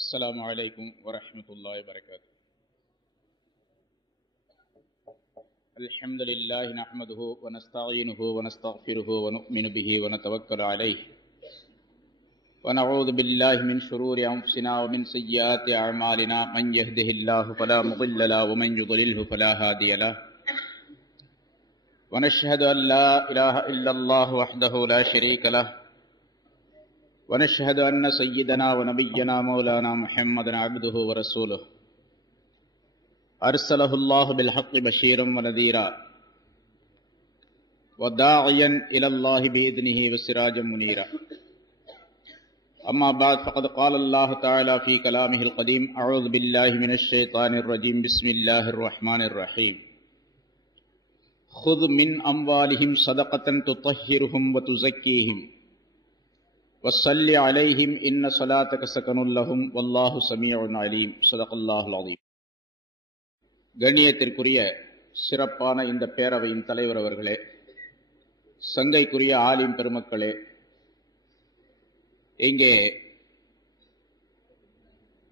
السلام عليكم ورحمة الله وبركاته. الحمد لله نحمده ونستعينه ونستغفره ونؤمن به ونتوكل عليه ونعوذ بالله من شرور أنفسنا ومن سيئات أعمالنا من يهده الله فلا مضل له ومن يضلله فلا هادي له ونشهد أن لا إله إلا الله وحده لا شريك له ونشهد أن سيدنا ونبينا مولانا محمد عبده ورسوله أرسله الله بالحق بشيرا ونذيرا وداعيا إلى الله بإذنه وسراجا منيرا. أما بعد فقد قال الله تعالى في كلامه القديم: أعوذ بالله من الشيطان الرجيم بسم الله الرحمن الرحيم خذ من أموالهم صدقة تطهرهم وتزكيهم وصل عليهم إن صلاتك سكن لهم والله سميع عليم. صدق الله العظيم. கண்ணியத்திற்குரிய சிறப்பான இந்த பேரவையின் தலைவர் அவர்களே, சங்கைக்குரிய ஆலிம் பெருமக்களே, இங்கே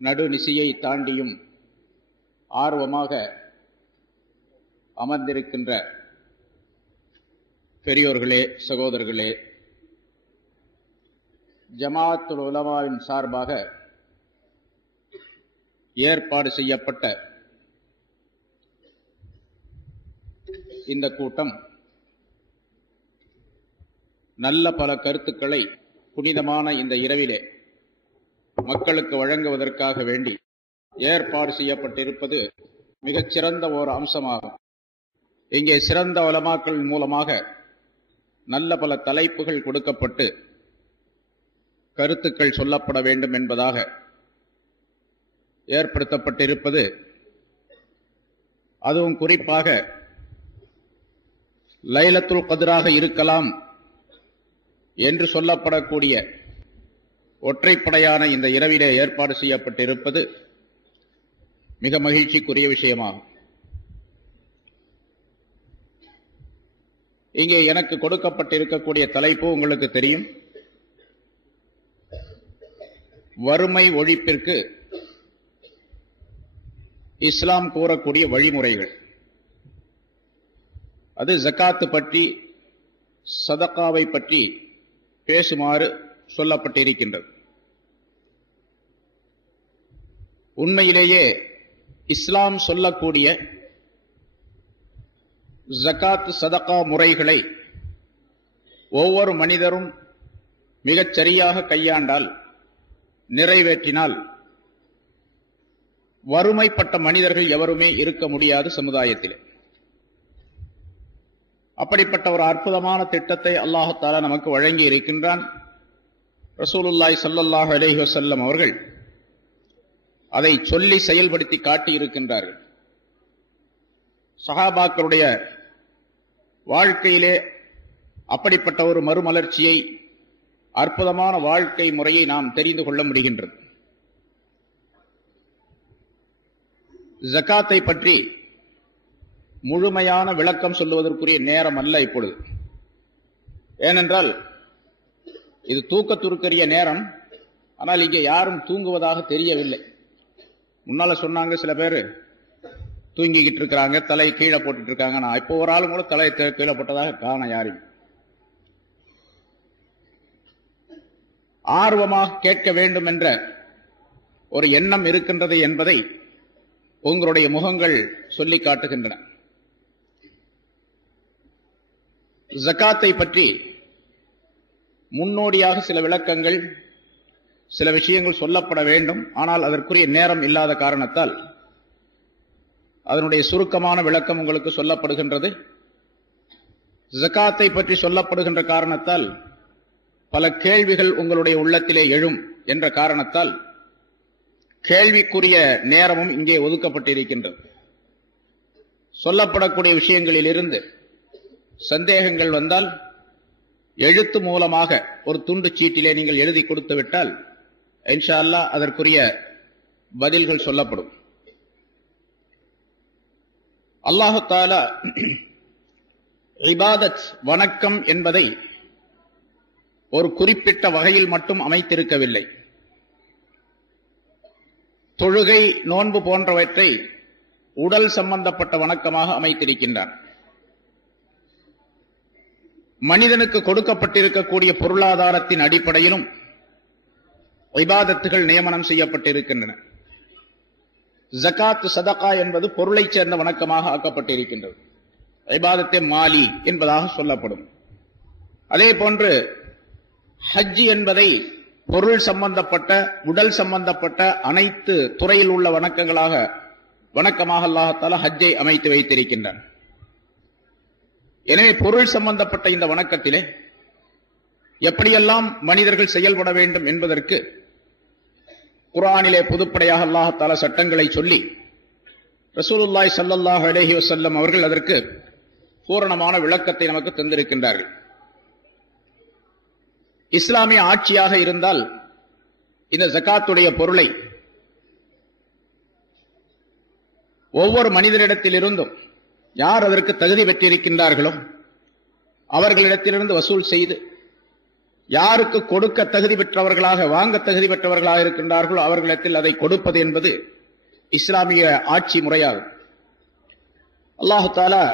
நடுநிசியை தாண்டியும் ஆர்வமாக அமர்ந்திருக்கின்ற பெரியோர்களே, சகோதரர்களே, ஜமாஅத்துல் உலமாவின் சார்பாக ஏற்பாடு செய்யப்பட்ட இந்த கூட்டம் நல்ல பல கருத்துக்களை புனிதமான இந்த இரவிலே மக்களுக்கு வழங்குவதற்காக வேண்டி ஏற்பாடு செய்யப்பட்டிருப்பது மிகச்சிறந்த ஒரு அம்சமாகும். இங்கே சிறந்த உலமாக்கள் மூலமாக நல்ல பல தலைப்புகள் கொடுக்கப்பட்டு கருத்துக்கள் சொல்லப்பட வேண்டும் என்பதாக ஏற்படுத்தப்பட்டிருப்பது, அதுவும் குறிப்பாக லைலத்துல் கத்ராக இருக்கலாம் என்று சொல்லப்படக்கூடிய ஒற்றைப்படையான இந்த இரவிலே ஏற்பாடு செய்யப்பட்டிருப்பது மிக மகிழ்ச்சிக்குரிய விஷயமாகும். இங்கே எனக்கு கொடுக்கப்பட்டிருக்கக்கூடிய தலைப்பு உங்களுக்கு தெரியும்: வறுமை ஒழிப்பிற்கு இஸ்லாம் கூறக்கூடிய வழிமுறைகள். அது ஜகாத்து பற்றி, சதகாவை பற்றி பேசுமாறு சொல்லப்பட்டிருக்கின்றது. உண்மையிலேயே இஸ்லாம் சொல்லக்கூடிய ஜகாத் சதகா முறைகளை ஒவ்வொரு மனிதரும் மிகச் சரியாக கையாண்டால், நிறைவேற்றினால், வறுமைப்பட்ட மனிதர்கள் எவருமே இருக்க முடியாது சமுதாயத்திலே. அப்படிப்பட்ட ஒரு அற்புதமான திட்டத்தை அல்லாஹ் தஆலா நமக்கு வழங்கி இருக்கின்றான். ரசூலுல்லாஹி ஸல்லல்லாஹு அலைஹி வஸல்லம் அவர்கள் அதை சொல்லி செயல்படுத்தி காட்டி இருக்கின்றார்கள். சஹாபாக்களுடைய வாழ்க்கையிலே அப்படிப்பட்ட ஒரு மறுமலர்ச்சியை, அற்புதமான வாழ்க்கை முறையை நாம் தெரிந்து கொள்ள முடிகின்றது. ஜகாத்தை பற்றி முழுமையான விளக்கம் சொல்லுவதற்குரிய நேரம் அல்ல இப்பொழுது. ஏனென்றால் இது தூக்கத்திற்குரிய நேரம். ஆனால் இங்கே யாரும் தூங்குவதாக தெரியவில்லை. முன்னால சொன்னாங்க, சில பேர் தூங்கிக்கிட்டு இருக்கிறாங்க, தலை கீழே போட்டுட்டு இருக்காங்க. நான் இப்போ ஒரு ஆளும் கூட தலை கீழே போட்டதாக காண யாரையும். ஆர்வமாக கேட்க வேண்டும் என்ற ஒரு எண்ணம் இருக்கின்றது என்பதை உங்களுடைய முகங்கள் சொல்லி காட்டுகின்றன. ஜகாத்தை பற்றி முன்னோடியாக சில விளக்கங்கள், சில விஷயங்கள் சொல்லப்பட வேண்டும். ஆனால் அதற்குரிய நேரம் இல்லாத காரணத்தால் அதனுடைய சுருக்கமான விளக்கம் உங்களுக்கு சொல்லப்படுகின்றது. ஜகாத்தை பற்றி சொல்லப்படுகின்ற காரணத்தால் பல கேள்விகள் உங்களுடைய உள்ளத்திலே எழும் என்ற காரணத்தால் கேள்விக்குரிய நேரமும் இங்கே ஒதுக்கப்பட்டிருக்கின்றது. சொல்லப்படக்கூடிய விஷயங்களில் இருந்து சந்தேகங்கள் வந்தால் எழுத்து மூலமாக ஒரு துண்டு சீட்டிலே நீங்கள் எழுதி கொடுத்து விட்டால் இன்ஷா அல்லாஹ் அதற்குரிய பதில்கள் சொல்லப்படும். அல்லாஹ் தஆலா இபாதத், வணக்கம் என்பதை ஒரு குறிப்பிட்ட வகையில் மட்டும் அமைத்திருக்கவில்லை. தொழுகை, நோன்பு போன்றவற்றை உடல் சம்பந்தப்பட்ட வணக்கமாக அமைத்திருக்கின்றான். மனிதனுக்கு கொடுக்கப்பட்டிருக்கக்கூடிய பொருளாதாரத்தின் அடிப்படையிலும் இபாதத்துகள் நியமனம் செய்யப்பட்டிருக்கின்றன. ஜகாத், சதகா என்பது பொருளைச் சேர்ந்த வணக்கமாக ஆக்கப்பட்டிருக்கின்றது. இபாதத்தே மாலி என்பதாக சொல்லப்படும். அதே போன்று ஹஜ் என்பதை பொருள் சம்பந்தப்பட்ட, உடல் சம்பந்தப்பட்ட அனைத்து துறையில் உள்ள வணக்கமாக அல்லாஹ் தஆலா ஹஜ்ஜை அமைத்து வைத்திருக்கின்றான். எனவே பொருள் சம்பந்தப்பட்ட இந்த வணக்கத்திலே எப்படியெல்லாம் மனிதர்கள் செயல்பட வேண்டும் என்பதற்கு குர்ஆனிலே பொதுப்படையாக அல்லாஹ் தஆலா சட்டங்களை சொல்லி ரசூலுல்லாஹி ஸல்லல்லாஹு அலைஹி வஸல்லம் அவர்கள் அதற்கு பூரணமான விளக்கத்தை நமக்கு தந்திருக்கின்றார்கள். இஸ்லாமிய ஆட்சியாக இருந்தால் இந்த ஜகாத்துடைய பொருளை ஒவ்வொரு மனிதரிடத்திலிருந்தும் யார் அதற்கு தகுதி பெற்றிருக்கின்றார்களோ அவர்களிடத்திலிருந்து வசூல் செய்து, யாருக்கு கொடுக்க தகுதி பெற்றவர்களாக, வாங்க தகுதி பெற்றவர்களாக இருக்கின்றார்களோ அவர்களிடத்தில் அதை கொடுப்பது என்பது இஸ்லாமிய ஆட்சி முறையாகும். அல்லாஹு தஆலா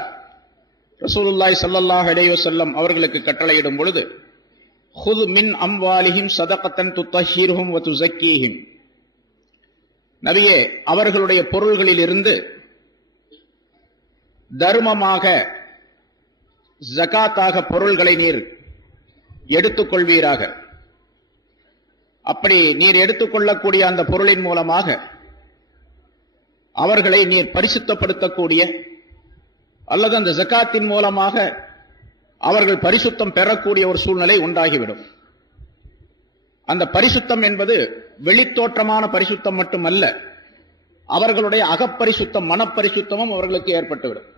ரசூலுல்லாஹி ஸல்லல்லாஹு அலைஹி வஸல்லம் அவர்களுக்கு கட்டளையிடும் பொழுது, "ஹுது மின் அம்வாலிஹிம் ஸதகத்தன் துத்தஹிருஹும் வ துஸக்கீஹிம்", நபியே அவர்களுடைய பொருள்களில் இருந்து தர்மமாக, ஜகாத்தாக பொருள்களை நீர் எடுத்துக்கொள்வீராக. அப்படி நீர் எடுத்துக்கொள்ளக்கூடிய அந்த பொருளின் மூலமாக அவர்களை நீர் பரிசுத்தப்படுத்தக்கூடிய, அல்லது அந்த ஜகாத்தின் மூலமாக அவர்கள் பரிசுத்தம் பெறக்கூடிய ஒரு சூழ்நிலை உண்டாகிவிடும். அந்த பரிசுத்தம் என்பது வெளித்தோற்றமான பரிசுத்தம் மட்டுமல்ல, அவர்களுடைய அகப்பரிசுத்தம், மனப்பரிசுத்தமும் அவர்களுக்கு ஏற்பட்டுவிடும்.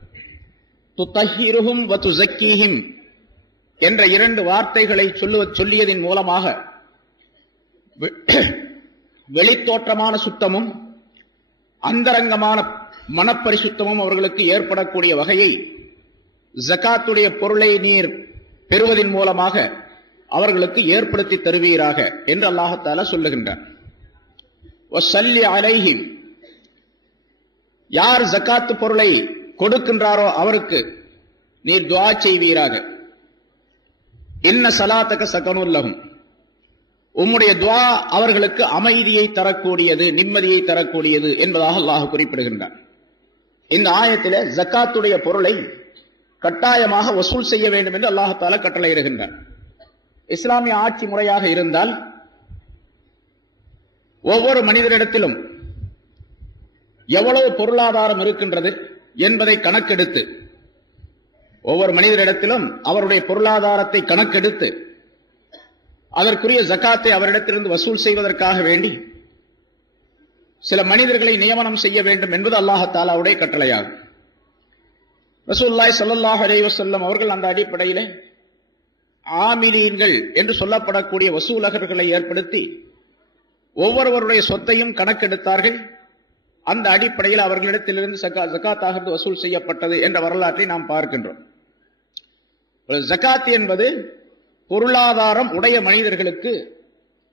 துத்தஹிருஹும் வ துஸக்கீஹிம் என்ற இரண்டு வார்த்தைகளை சொல்லியதின் மூலமாக வெளித்தோற்றமான சுத்தமும் அந்தரங்கமான மனப்பரிசுத்தமும் அவர்களுக்கு ஏற்படக்கூடிய வகையை ஜகாத்துடைய பொருளை நீர் பெறுவதன் மூலமாக அவர்களுக்கு ஏற்படுத்தி தருவீராக என்று அல்லாஹ் தஆலா சொல்லுகின்றார். வஸல்லி அலைஹிம், யார் ஜகாத் பொருளை கொடுக்கின்றாரோ அவருக்கு நீர் துஆ செய்வீராக. இன்ன ஸலாத்தக ஸகனுல் லஹும், உம்முடைய துஆ அவர்களுக்கு அமைதியை தரக்கூடியது, நிம்மதியை தரக்கூடியது என்பதாக அல்லாஹ் குறிப்பிடுகின்றார். இந்த ஆயத்திலே ஜகாத்துடைய பொருளை கட்டாயமாக வசூல் செய்ய வேண்டும் என்று அல்லாஹ் தஆலா கட்டளையிடுகின்றார். இஸ்லாமிய ஆட்சி முறையாக இருந்தால் ஒவ்வொரு மனிதரிடத்திலும் எவ்வளவு பொருளாதாரம் இருக்கின்றது என்பதை கணக்கெடுத்து, ஒவ்வொரு மனிதரிடத்திலும் அவருடைய பொருளாதாரத்தை கணக்கெடுத்து அதற்குரிய ஜகாத்தை அவரிடத்திலிருந்து வசூல் செய்வதற்காக வேண்டி சில மனிதர்களை நியமனம் செய்ய வேண்டும் என்பது அல்லாஹ் தஆலாவுடைய கட்டளையாகும். ரசூலுல்லாஹி ஸல்லல்லாஹு அலைஹி வஸல்லம் அவர்கள் அந்த அடிப்படையிலே ஆமிலீன்கள் என்று சொல்லப்படக்கூடிய வசூலகர்களை ஏற்படுத்தி ஒவ்வொருவருடைய சொத்தையும் கணக்கெடுத்தார்கள். அந்த அடிப்படையில் அவர்களிடத்திலிருந்து ஜகாத்தாக வசூல் செய்யப்பட்டது என்ற வரலாற்றை நாம் பார்க்கின்றோம். ஜகாத் என்பது பொருளாதாரம் உடைய மனிதர்களுக்கு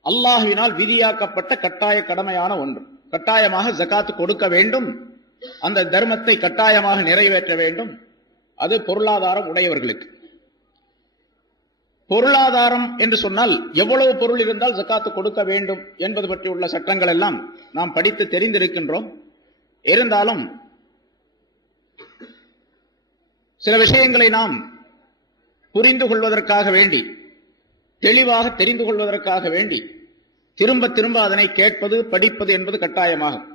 அல்லாஹ்வினால் விதியாக்கப்பட்ட கட்டாய கடமையான ஒன்று. கட்டாயமாக ஜகாத் கொடுக்க வேண்டும், அந்த தர்மத்தை கட்டாயமாக நிறைவேற்ற வேண்டும். அது பொருளாதாரம் உடையவர்களுக்கு. பொருளாதாரம் என்று சொன்னால் எவ்வளவு பொருள் இருந்தால் ஜகாத் கொடுக்க வேண்டும் என்பது பற்றி உள்ள சட்டங்கள் எல்லாம் நாம் படித்து தெரிந்திருக்கின்றோம். இருந்தாலும் சில விஷயங்களை நாம் புரிந்து கொள்வதற்காக வேண்டி, தெளிவாக தெரிந்து கொள்வதற்காக வேண்டி திரும்ப திரும்ப அதனை கேட்பது, படிப்பது என்பது கட்டாயமாகும்.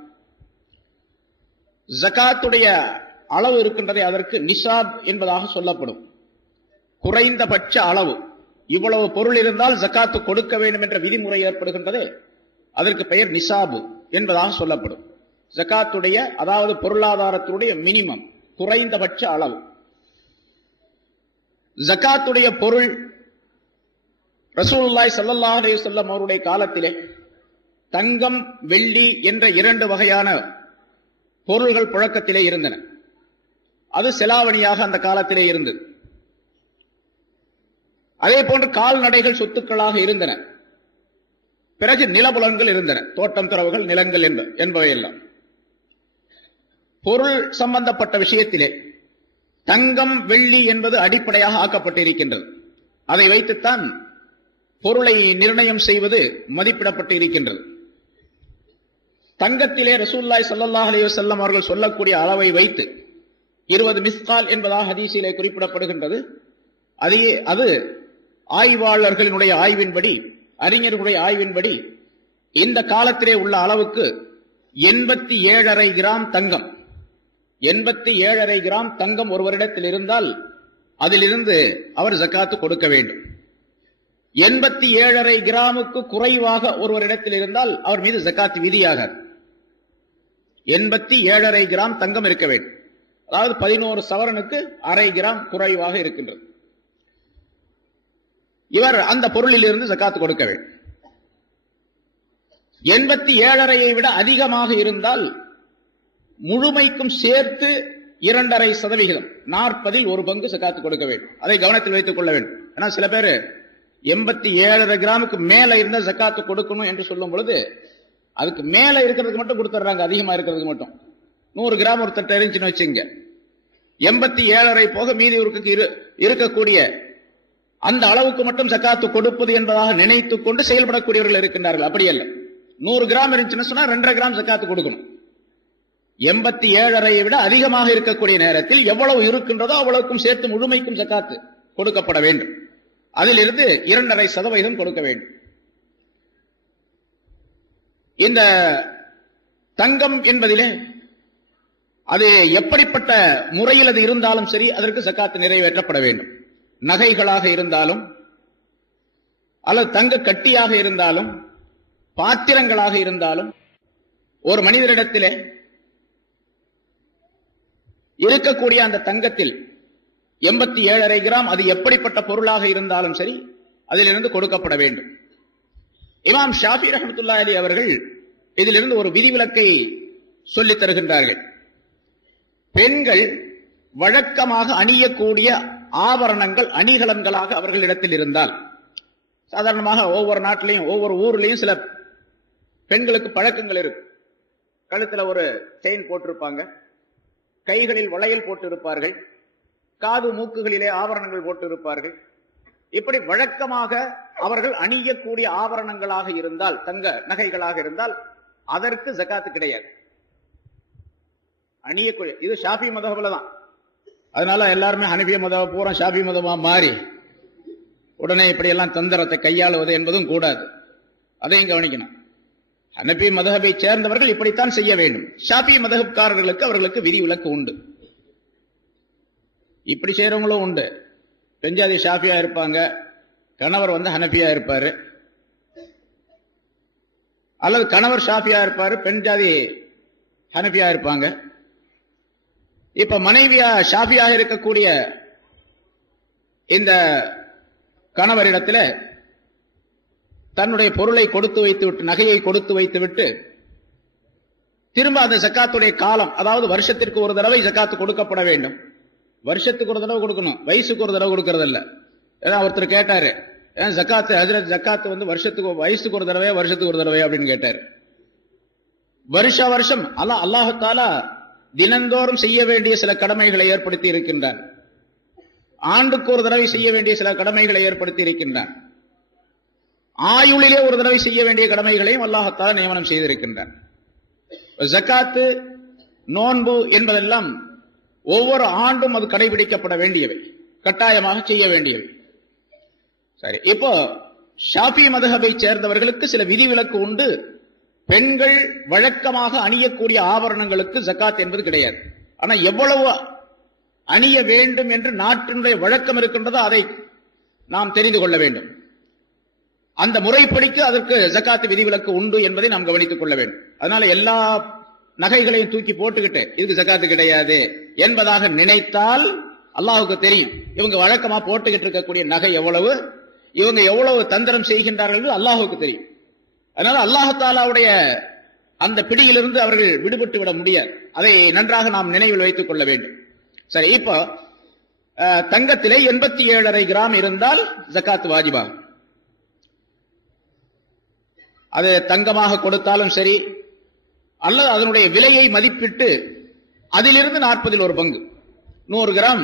ஜகாத்துடைய அளவு இருக்கின்றதை அதற்கு நிசாப் என்பதாக சொல்லப்படும். குறைந்தபட்ச அளவு, இவ்வளவு பொருள் இருந்தால் ஜகாத்து கொடுக்க வேண்டும் என்ற விதிமுறை ஏற்படுகின்றது, அதற்கு பெயர் நிசாபு என்பதாக சொல்லப்படும். ஜகாத்துடைய, அதாவது பொருளாதாரத்துடைய மினிமம், குறைந்தபட்ச அளவு. ஜகாத்துடைய பொருள் ரசூலுல்லாஹி ஸல்லல்லாஹு அலைஹி வஸல்லம் அவருடைய காலத்திலே தங்கம், வெள்ளி என்ற இரண்டு வகையான பொருள்கள் புழக்கத்திலே இருந்தன. அது செலாவணியாக அந்த காலத்திலே இருந்தது. அதே போன்று கால்நடைகள் சொத்துக்களாக இருந்தன. பிறகு நிலபுலன்கள் இருந்தன, தோட்டம் துறவுகள், நிலங்கள் என்பவையெல்லாம். பொருள் சம்பந்தப்பட்ட விஷயத்திலே தங்கம் வெள்ளி என்பது அடிப்படையாக ஆக்கப்பட்டிருக்கின்றது. அதை வைத்துத்தான் பொருளை நிர்ணயம் செய்வது மதிப்பிடப்பட்டு இருக்கின்றது. தங்கத்திலே ரசூலுல்லாஹி ஸல்லல்லாஹு அலைஹி வஸல்லம் அவர்கள் சொல்லக்கூடிய அளவை வைத்து 20 மிஸ்கால் என்பதாக ஹதீஸிலே குறிப்பிடப்படுகின்றது. அது ஆய்வாளர்களினுடைய ஆய்வின்படி, அறிஞர்களுடைய ஆய்வின்படி இந்த காலத்திலே உள்ள அளவுக்கு 87.5 கிராம் தங்கம், 87.5 கிராம் தங்கம் ஒருவரிடத்தில் இருந்தால் அதிலிருந்து அவர் ஜக்காத்து கொடுக்க வேண்டும். 87.5 கிராமுக்கு குறைவாக ஒருவரிடத்தில் இருந்தால் அவர் மீது ஜக்காத்து விதியாகாது. 87.5 கிராம் தங்கம் இருக்க வேண்டும். அதாவது 11 சவரனுக்கு அரை கிராம் குறைவாக இருக்கின்றது. இவர் அந்த பொருளில் இருந்து ஜக்காத்து கொடுக்க வேண்டும். 87.5 விட அதிகமாக இருந்தால் முழுமைக்கும் சேர்த்து 2.5%, 40ல் 1 பங்கு ஜக்காத்து கொடுக்க வேண்டும். அதை கவனத்தில் வைத்துக் கொள்ள வேண்டும். ஏன்னா சில பேர் 87.5 கிராமுக்கு மேல இருந்த ஜக்காத்து கொடுக்கணும் என்று சொல்லும் பொழுது அதுக்கு மேல இருக்கிறதுக்கு மட்டும் கொடுத்துறாங்க, அதிகமா இருக்கிறதுக்கு மட்டும். 100 கிராம் ஒருத்தர் தெரிஞ்சுன்னு வச்சுங்க, 87.5 போக மீதி இருக்கக்கூடிய அந்த அளவுக்கு மட்டும் ஜக்காத்து கொடுப்பது என்பதாக நினைத்துக் கொண்டு செயல்படக்கூடியவர்கள் இருக்கின்றார்கள். அப்படி அல்ல. 100 கிராம் இருந்துச்சுன்னு சொன்னா 2.5 கிராம் ஜக்காத்து கொடுக்கணும். 87.5 விட அதிகமாக இருக்கக்கூடிய நேரத்தில் எவ்வளவு இருக்கின்றதோ அவ்வளவுக்கும் சேர்த்து முழுமைக்கும் ஜக்காத்து கொடுக்கப்பட வேண்டும். அதிலிருந்து 2.5% கொடுக்க வேண்டும். இந்த தங்கம் என்பதிலே அது எப்படிப்பட்ட முறையில் அது இருந்தாலும் சரி அதற்கு ஜக்காத்து நிறைவேற்றப்பட வேண்டும். நகைகளாக இருந்தாலும் அல்லது தங்க கட்டியாக இருந்தாலும் பாத்திரங்களாக இருந்தாலும் ஒரு மனிதரிடத்திலே இருக்கக்கூடிய அந்த தங்கத்தில் 87.5 கிராம் அது எப்படிப்பட்ட பொருளாக இருந்தாலும் சரி அதிலிருந்து கொடுக்கப்பட வேண்டும். இமாம் ஷாஃபி ரஹ்மத்துல்லாஹி அலைஹி அவர்கள் இதிலிருந்து ஒரு விதிவிலக்கை சொல்லித் தருகின்றார்கள். பெண்கள் வழக்கமாக அணியக்கூடிய ஆபரணங்கள் அணிகலன்களாக அவர்களிடத்தில் இருந்தால், சாதாரணமாக ஒவ்வொரு நாட்டிலையும் ஒவ்வொரு ஊர்லயும் சில பெண்களுக்கு பழக்கங்கள் இருக்கு. கழுத்துல ஒரு செயின் போட்டிருப்பாங்க, கைகளில் வளையல் போட்டு இருப்பார்கள், காது மூக்குகளிலே ஆபரணங்கள் போட்டு இருப்பார்கள். இப்படி வழக்கமாக அவர்கள் அணியக்கூடிய ஆபரணங்களாக இருந்தால், தங்க நகைகளாக இருந்தால் அதற்கு ஜகாத்து கிடையாது. அணியக்கூடிய இது ஷாஃபி மதஹ்புல தான். அதனால எல்லாருமே ஹனஃபி மதஹ் பூரா ஷாஃபி மதமா மாறி உடனே இப்படி எல்லாம் தந்திரத்தை கையாளுவது என்பதும் கூடாது. அதையும் கவனிக்கணும். ஹனஃபி மதஹபை சேர்ந்தவர்கள் இப்படித்தான் செய்ய வேண்டும். ஷாஃபி மதஹப்காரர்களுக்கு அவர்களுக்கு விதிவிலக்கு உண்டு. இப்படி செய்யறவங்களும் உண்டு. பெஞ்சாதி ஷாஃபியா இருப்பாங்க, கணவர் ஹனஃபியா இருப்பாரு, அல்லது கணவர் ஷாஃபியா இருப்பாரு, பெண் ஜாதி ஹனஃபியா இருப்பாங்க. இப்ப மனைவியா ஷாஃபியாக இருக்கக்கூடிய இந்த கணவரிடத்துல தன்னுடைய பொருளை கொடுத்து வைத்து விட்டு, நகையை கொடுத்து வைத்து விட்டு திரும்ப அந்த ஜக்காத்துடைய காலம், அதாவது வருஷத்திற்கு ஒரு தடவை ஜக்காத்து கொடுக்கப்பட வேண்டும். வருஷத்துக்கு ஒரு தடவை கொடுக்கணும், வயசுக்கு ஒரு தடவை கொடுக்கறது இல்ல. ஏன்னா ஒருத்தர் கேட்டாரு, ஏன் ஜக்காத்து ஹஜ்ரத் ஜக்காத்து வருஷத்துக்கு வயசுக்கு ஒரு தடவையா வருஷத்துக்கு ஒரு தடவையா அப்படின்னு கேட்டாரு. வருஷம் அல்லாஹ் தஆலா தினந்தோறும் செய்ய வேண்டிய சில கடமைகளை ஏற்படுத்தி இருக்கின்றான். ஆண்டுக்கு ஒரு தடவை செய்ய வேண்டிய சில கடமைகளை ஏற்படுத்தி இருக்கின்றான். ஆயுளிலே ஒரு தடவை செய்ய வேண்டிய கடமைகளையும் அல்லாஹ் தஆலா நியமனம் செய்திருக்கின்றான். ஜக்காத்து, நோன்பு என்பதெல்லாம் ஒவ்வொரு ஆண்டும் அது கடைபிடிக்கப்பட வேண்டியவை, கட்டாயமாக செய்ய வேண்டியவை. சரி, இப்போ ஷாஃபி மதஹபை சேர்ந்தவர்களுக்கு சில விதிவிலக்கு உண்டு. பெண்கள் வழக்கமாக அணியக்கூடிய ஆபரணங்களுக்கு ஜக்காத் என்பது கிடையாது. ஆனா எவ்வளவு அணிய வேண்டும் என்று நாட்டினுடைய வழக்கம் இருக்கின்றதோ அதை நாம் தெரிந்து கொள்ள வேண்டும். அந்த முறைப்படிக்கு அதற்கு ஜக்காத் விதிவிலக்கு உண்டு என்பதை நாம் கவனித்துக் கொள்ள வேண்டும். அதனால எல்லா நகைகளையும் தூக்கி போட்டுக்கிட்டு இதுக்கு ஜக்காத்து கிடையாது என்பதாக நினைத்தால் அல்லாஹுக்கு தெரியும் இவங்க வழக்கமா போட்டுக்கிட்டு இருக்கக்கூடிய நகை எவ்வளவு, இவங்க எவ்வளவு தந்திரம் செய்கின்றார்கள் என்று அல்லாஹுக்கு தெரியும். அதனால அல்லாஹ் தஆலாவுடைய அந்த பிடியிலிருந்து அவர்கள் விடுபட்டு விட முடியாது. அதை நன்றாக நாம் நினைவில் வைத்துக் கொள்ள வேண்டும். சரி, இப்போ தங்கத்திலே 87.5 கிராம் இருந்தால் ஜக்காத் வாஜிபா. அது தங்கமாக கொடுத்தாலும் சரி, அல்லது அதனுடைய விலையை மதிப்பிட்டு அதிலிருந்து 40 ஒரு பங்கு, 100 கிராம்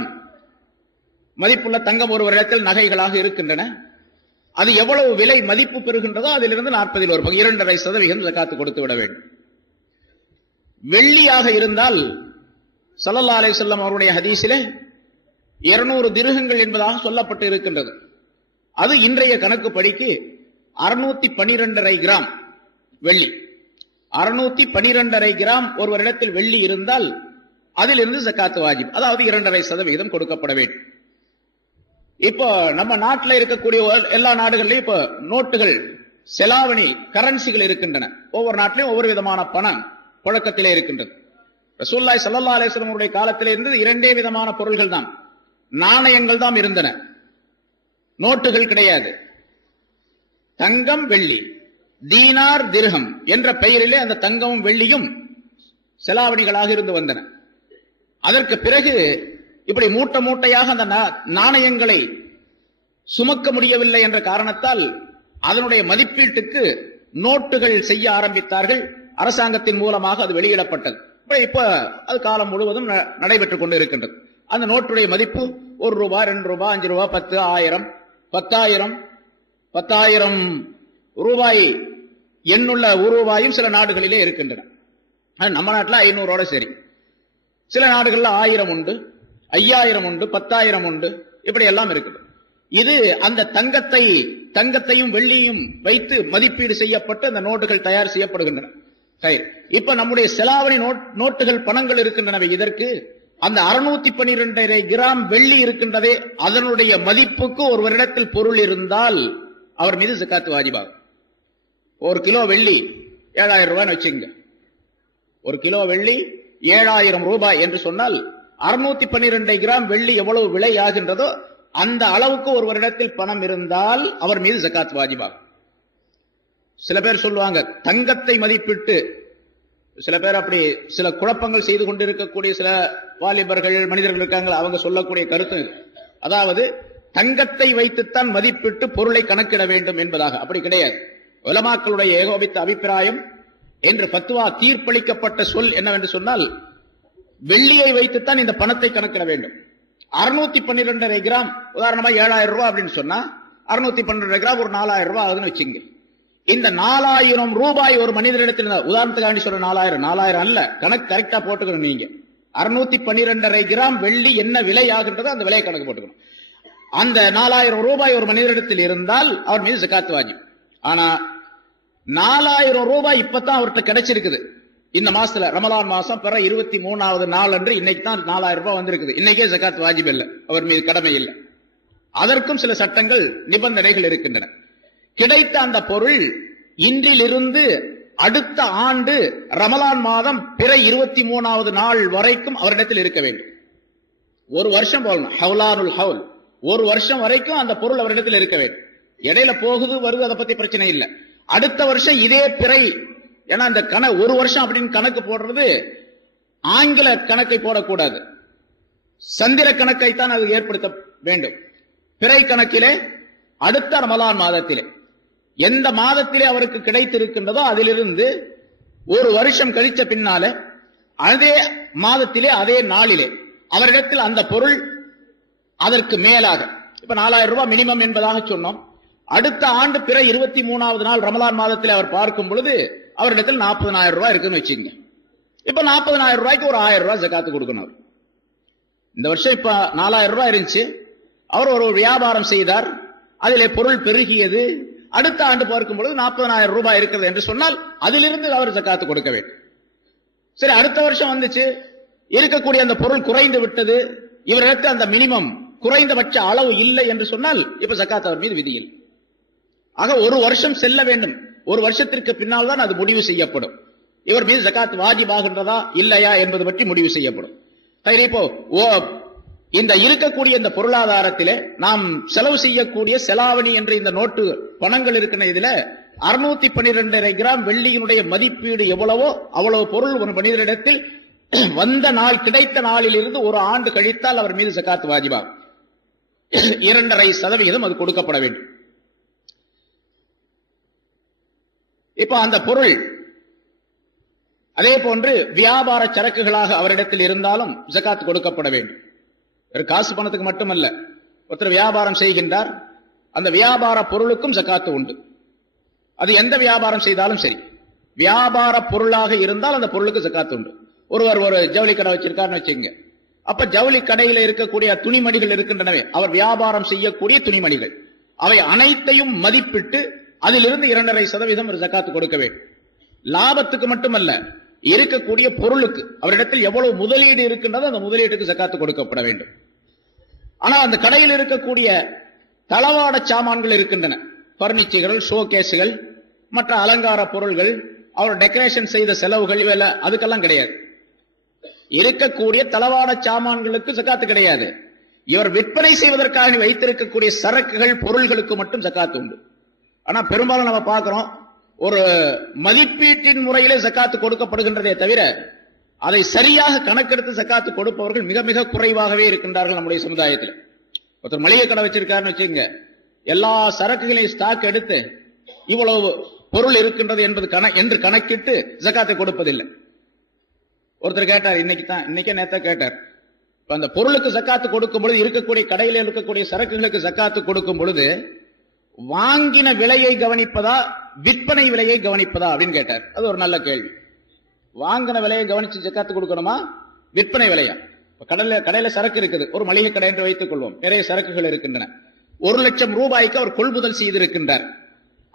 மதிப்புள்ள தங்கம் ஒரு இடத்தில் நகைகளாக இருக்கின்றன. அது எவ்வளவு விலை மதிப்பு பெறுகின்றதோ அதிலிருந்து 40 ஒரு பங்கு, 2.5% ஜகாத்து கொடுத்து விட வேண்டும். வெள்ளியாக இருந்தால் ஸல்லல்லாஹு அலைஹி வஸல்லம் அவருடைய ஹதீஸிலே 200 திர்ஹங்கள் என்பதாக சொல்லப்பட்டு இருக்கின்றது. அது இன்றைய கணக்குப்படிக்கு 612.5 கிராம் வெள்ளி. 612.5 கிராம் ஒருவரிடத்தில் வெள்ளி இருந்தால் அதிலிருந்து ஜகாத்து வாஜிப், அதாவது 2.5% கொடுக்கப்பட வேண்டும். இப்போ நம்ம நாட்டில் இருக்கக்கூடிய எல்லா நாடுகளிலும் இப்போ நோட்டுகள், செலாவணி, கரன்சிகள் இருக்கின்றன. ஒவ்வொரு நாட்டிலும் ஒவ்வொரு விதமான பணம் புழக்கத்திலே இருக்கின்றது. ரசூலுல்லாஹி ஸல்லல்லாஹு அலைஹி வஸல்லம் அவருடைய காலத்திலே இருந்து 2 விதமான பொருள்கள் தான், நாணயங்கள் தான் இருந்தன, நோட்டுகள் கிடையாது. தங்கம், வெள்ளி, தீனார், திர்ஹம் என்ற பெயரிலே அந்த தங்கமும் வெள்ளியும் செலாவணிகளாக இருந்து வந்தன. அதற்கு பிறகு இப்படி மூட்டை மூட்டையாக அந்த நாணயங்களை சுமக்க முடியவில்லை என்ற காரணத்தால் அதனுடைய மதிப்பீட்டுக்கு நோட்டுகள் செய்ய ஆரம்பித்தார்கள். அரசாங்கத்தின் மூலமாக அது வெளியிடப்பட்டது. இப்ப அது காலம் முழுவதும் நடைபெற்றுக் கொண்டு இருக்கின்றது. அந்த நோட்டுடைய மதிப்பு 1 ரூபாய், 2 ரூபாய், 5 ரூபாய், 10, 1000, 10,000 ரூபாய் எண்ணுள்ள ரூபாயும் சில நாடுகளிலே இருக்கின்றன. நம்ம நாட்டில் 500ஓட சரி. சில நாடுகள்ல 1000 உண்டு, 5000 உண்டு, 10,000 உண்டு, இப்படி எல்லாம் இருக்குது. இது அந்த தங்கத்தையும் வெள்ளியும் வைத்து மதிப்பீடு செய்யப்பட்டு அந்த நோட்டுகள் தயார் செய்யப்படுகின்றன. இப்ப நம்முடைய செலாவணி நோட்டுகள், பணங்கள் இருக்கின்றனவே, இதற்கு அந்த 612.5 கிராம் வெள்ளி இருக்கின்றதே, அதனுடைய மதிப்புக்கு ஒருவரிடத்தில் பொருள் இருந்தால் அவர் மீது ஜகாத் வாஜிபாகும். 1 கிலோ வெள்ளி 7000 ரூபாய் வச்சுங்க. 1 கிலோ வெள்ளி 7000 ரூபாய் என்று சொன்னால் 612 கிராம் வெள்ளி எவ்வளவு விலை ஆகின்றதோ அந்த அளவுக்கு ஒருவரிடத்தில் பணம் இருந்தால் அவர் மீது ஜகாத் வாஜிபாகும். சில பேர் சொல்லுவாங்க தங்கத்தை மதிப்பிட்டு, சில பேர் அப்படி சில குழப்பங்கள் செய்து கொண்டிருக்கக்கூடிய சில வாலிபர்கள், மனிதர்கள் இருக்காங்க, அவங்க சொல்லக்கூடிய கருத்து, அதாவது தங்கத்தை வைத்துத்தான் மதிப்பிட்டு பொருளை கணக்கிட வேண்டும் என்பதாக. அப்படி கிடையாது. உலமாக்களுடைய ஏகோபித்த அபிப்பிராயம் என்று பத்துவா தீர்ப்பளிக்கப்பட்ட சொல் என்னவென்று சொன்னால், வெள்ளியை வைத்துத்தான் இந்த பணத்தை கணக்கிட வேண்டும். 612.5 கிராம் உதாரணமா 7000 ரூபாய் அப்படின்னு சொன்னா 612 கிராம் ஒரு 4000 ரூபாய் ஆகுதுன்னு வச்சுங்க. இந்த 4000 ரூபாய் ஒரு மனிதரிடத்தில், உதாரணத்துக்காண்டி சொல்ற 4000 அல்ல, கணக்கு கரெக்டா போட்டுக்கணும். நீங்க 612.5 கிராம் வெள்ளி என்ன விலை ஆகின்றதோ அந்த விலையை கணக்கு போட்டுக்கணும். அந்த 4000 ரூபாய் ஒரு மனிதரிடத்தில் இருந்தால் அவர் மீது ஜகாத் வாஜிப். ஆனா 4000 ரூபாய் இப்பதான் அவர்கிட்ட கிடைச்சிருக்குது. இந்த மாசத்துல ரமலான் மாசம் பிற 23வது நாள் அன்று இன்னைக்கு தான் 4000 ரூபாய் வந்திருக்குது. இன்னைக்கே ஜகாத் வாஜிப் இல்லை, அவர் மீது கடமை இல்லை. அதற்கும் சில சட்டங்கள், நிபந்தனைகள் இருக்கின்றன. கிடைத்த அந்த பொருள் இன்றிலிருந்து அடுத்த ஆண்டு ரமலான் மாதம் பிற 23வது நாள் வரைக்கும் அவரிடத்தில் இருக்க வேண்டும். 1 வருஷம் போகணும். ஹவுலானுல் ஹவுல், 1 வருஷம் வரைக்கும் அந்த பொருள் அவரிடத்தில் இருக்க வேண்டும். இடையில போகுது வருது, அதை பத்தி பிரச்சனை இல்லை. அடுத்த வருஷம் இதே பிறை, ஏன்னா அந்த 1 வருஷம் அப்படின்னு கணக்கு போடுறது ஆங்கில கணக்கை போடக்கூடாது, சந்திர கணக்கைத்தான் அது ஏற்படுத்த வேண்டும். பிறை கணக்கிலே அடுத்த ரமலான் மாதத்திலே எந்த மாதத்திலே அவருக்கு கிடைத்திருக்கின்றதோ அதிலிருந்து 1 வருஷம் கழிச்ச பின்னால அதே மாதத்திலே அதே நாளிலே அவரிடத்தில் அந்த பொருள் அதற்கு மேலாக, இப்ப 4000 ரூபாய் மினிமம் என்பதாக சொன்னோம். அடுத்த ஆண்டு பிற 23வது நாள் ரமலான் மாதத்தில் அவர் பார்க்கும் பொழுது அவரிடத்தில் 40,000 ரூபாய் இருக்குன்னு வச்சுங்க. இப்ப 40,000 ரூபாய்க்கு ஒரு 1000 ரூபாய் ஜகாத்து கொடுக்கணும். இந்த வருஷம் இப்ப 4000 ரூபாய் இருந்துச்சு, அவர் ஒரு வியாபாரம் செய்தார், அதிலே பொருள் பெருகியது. அடுத்த ஆண்டு பார்க்கும் பொழுது 40,000 ரூபாய் இருக்கிறது என்று சொன்னால் அதிலிருந்து அவர் ஜகாத்து கொடுக்க வேண்டும். சரி, அடுத்த வருஷம் வந்துச்சு, இருக்கக்கூடிய அந்த பொருள் குறைந்து விட்டது, இவருக்கு அந்த மினிமம் குறைந்தபட்ச அளவு இல்லை என்று சொன்னால் இப்ப ஜகாத் அவர் மீது விதியில். ஆக 1 வருஷம் செல்ல வேண்டும். 1 வருஷத்திற்கு பின்னால் தான் அது முடிவு செய்யப்படும். இவர் மீது ஜகாத் வாஜிபாகின்றதா இல்லையா என்பது பற்றி முடிவு செய்யப்படும். இப்போ இந்த இருக்கக்கூடிய இந்த பொருளாதாரத்திலே நாம் செலவு செய்யக்கூடிய செலாவணி என்ற இந்த நோட்டு பணங்கள் இருக்கிற இதுல 612.5 கிராம் வெள்ளியினுடைய மதிப்பீடு எவ்வளவோ அவ்வளவு பொருள் ஒரு மனிதரிடத்தில் வந்த நாள், கிடைத்த நாளில் இருந்து 1 ஆண்டு கழித்தால் அவர் மீது ஜகாத் வாஜிபாகும். 2.5% அது கொடுக்கப்பட வேண்டும். இப்ப அந்த பொருள் அதே போன்று வியாபார சரக்குகளாக அவரிடத்தில் இருந்தாலும் ஜகாத் கொடுக்கப்பட வேண்டும். காசு பணத்துக்கு மட்டுமல்ல, ஒருத்தர் வியாபாரம் செய்கின்றார், அந்த வியாபார பொருளுக்கும் ஜகாத்து உண்டு. அது எந்த வியாபாரம் செய்தாலும் சரி, வியாபார பொருளாக இருந்தால் அந்த பொருளுக்கு ஜகாத்து உண்டு. ஒருவர் ஒரு ஜவுளி கடை வச்சிருக்காருன்னு வச்சுக்கோங்க. அப்ப ஜவுளி கடையில இருக்கக்கூடிய துணிமணிகள் இருக்கின்றனவே, அவர் வியாபாரம் செய்யக்கூடிய துணிமணிகள், அவை அனைத்தையும் மதிப்பிட்டு அதிலிருந்து 2.5% ஜகாத்து கொடுக்க வேண்டும். லாபத்துக்கு மட்டுமல்ல, இருக்கக்கூடிய பொருளுக்கு அவரிடத்தில் எவ்வளவு முதலீடு இருக்கின்றதோ அந்த முதலீட்டுக்கு ஜகாத்து கொடுக்கப்பட வேண்டும். ஆனா அந்த கடையில் இருக்கக்கூடிய தளவாட சாமான்கள் இருக்கின்றன, பர்னிச்சர்கள், ஷோகேஸ்கள், மற்ற அலங்கார பொருள்கள், அவர் டெக்கரேஷன் செய்த செலவுகள், அதுக்கெல்லாம் கிடையாது. இருக்கக்கூடிய தளவாட சாமான்களுக்கு ஜகாத்து கிடையாது. இவர் விற்பனை செய்வதற்காக வைத்திருக்கக்கூடிய சரக்குகள், பொருள்களுக்கு மட்டும் ஜகாத்து உண்டு. ஆனா பெரும்பாலும் நம்ம பார்க்கிறோம், ஒரு மதிப்பீட்டின் முறையிலே ஜகாத்து கொடுக்கப்படுகின்றதே தவிர அதை சரியாக கணக்கெடுத்து ஜகாத்து கொடுப்பவர்கள் மிக மிக குறைவாகவே இருக்கின்றார்கள் நம்முடைய சமுதாயத்தில். ஒருத்தர் மளிகை கடை வச்சிருக்காருன்னு வச்சுங்க, எல்லா சரக்குகளையும் ஸ்டாக் எடுத்து இவ்வளவு பொருள் இருக்கின்றது என்று கணக்கிட்டு ஜகாத்தை கொடுப்பதில்லை. ஒருத்தர் கேட்டார், இன்னைக்கே நேத்தா கேட்டார், இப்ப அந்த பொருளுக்கு ஜகாத்து கொடுக்கும் பொழுது, இருக்கக்கூடிய கடையில் இருக்கக்கூடிய சரக்குகளுக்கு ஜகாத்து கொடுக்கும் பொழுது வாங்கின விலையை கவனிப்பதா விற்பனை விலையை கவனிப்பதா அப்படின்னு கேட்டார். அது ஒரு நல்ல கேள்வி. வாங்கின விலையை கவனிச்சு ஜகாத்து கொடுக்கணுமா, விற்பனை விலையா? கடையில சரக்கு இருக்குது, ஒரு மளிகை கடை என்று வைத்துக் கொள்வோம், நிறைய சரக்குகள் இருக்கின்றன. 1 லட்சம் ரூபாய்க்கு அவர் கொள்முதல் செய்திருக்கின்றார்.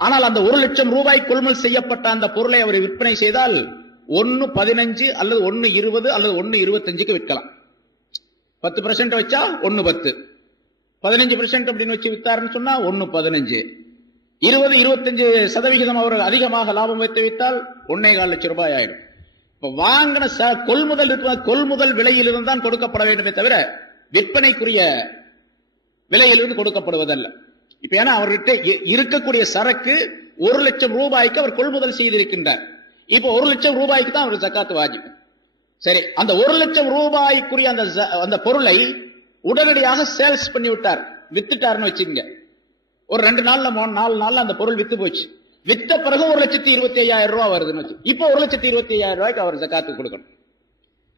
ஆனால் அந்த 1 லட்சம் ரூபாய் கொள்முதல் செய்யப்பட்ட அந்த பொருளை அவர் விற்பனை செய்தால் 1.15 அல்லது 1.20 அல்லது 1.25க்கு விற்கலாம். 10% வச்சா 1.10, 15% அப்படின்னு வச்சு வித்தாருன்னு சொன்னா 1.15, 20-25% அவர் அதிகமாக லாபம் வைத்து வித்தால் 1.25 லட்சம் ரூபாய் ஆயிடும். இப்ப வாங்கின கொள்முதல் விலையிலிருந்து தான் கொடுக்கப்பட வேண்டுமே தவிர விற்பனைக்குரிய விலையிலிருந்து கொடுக்கப்படுவதல்ல. இப்ப ஏன்னா அவர்கிட்ட இருக்கக்கூடிய சரக்கு 1 லட்சம் ரூபாய்க்கு அவர் கொள்முதல் செய்திருக்கின்றார். இப்ப 1 லட்சம் ரூபாய்க்கு தான் அவர் ஜகாத் வாஜிப். சரி, அந்த 1 லட்சம் ரூபாய்க்குரிய அந்த பொருளை உடனடியாக சேல்ஸ் பண்ணி விட்டார், வித்துட்டாருன்னு வச்சுங்க. ஒரு 2 நாள்ல 4 நாள்ல அந்த பொருள் வித்து போச்சு. வித்த பிறகு 1,25,000 ரூபாய் வருதுன்னு வச்சு, இப்போ 1,25,000 ரூபாய்க்கு அவர் ஜகாத்து கொடுக்கணும்.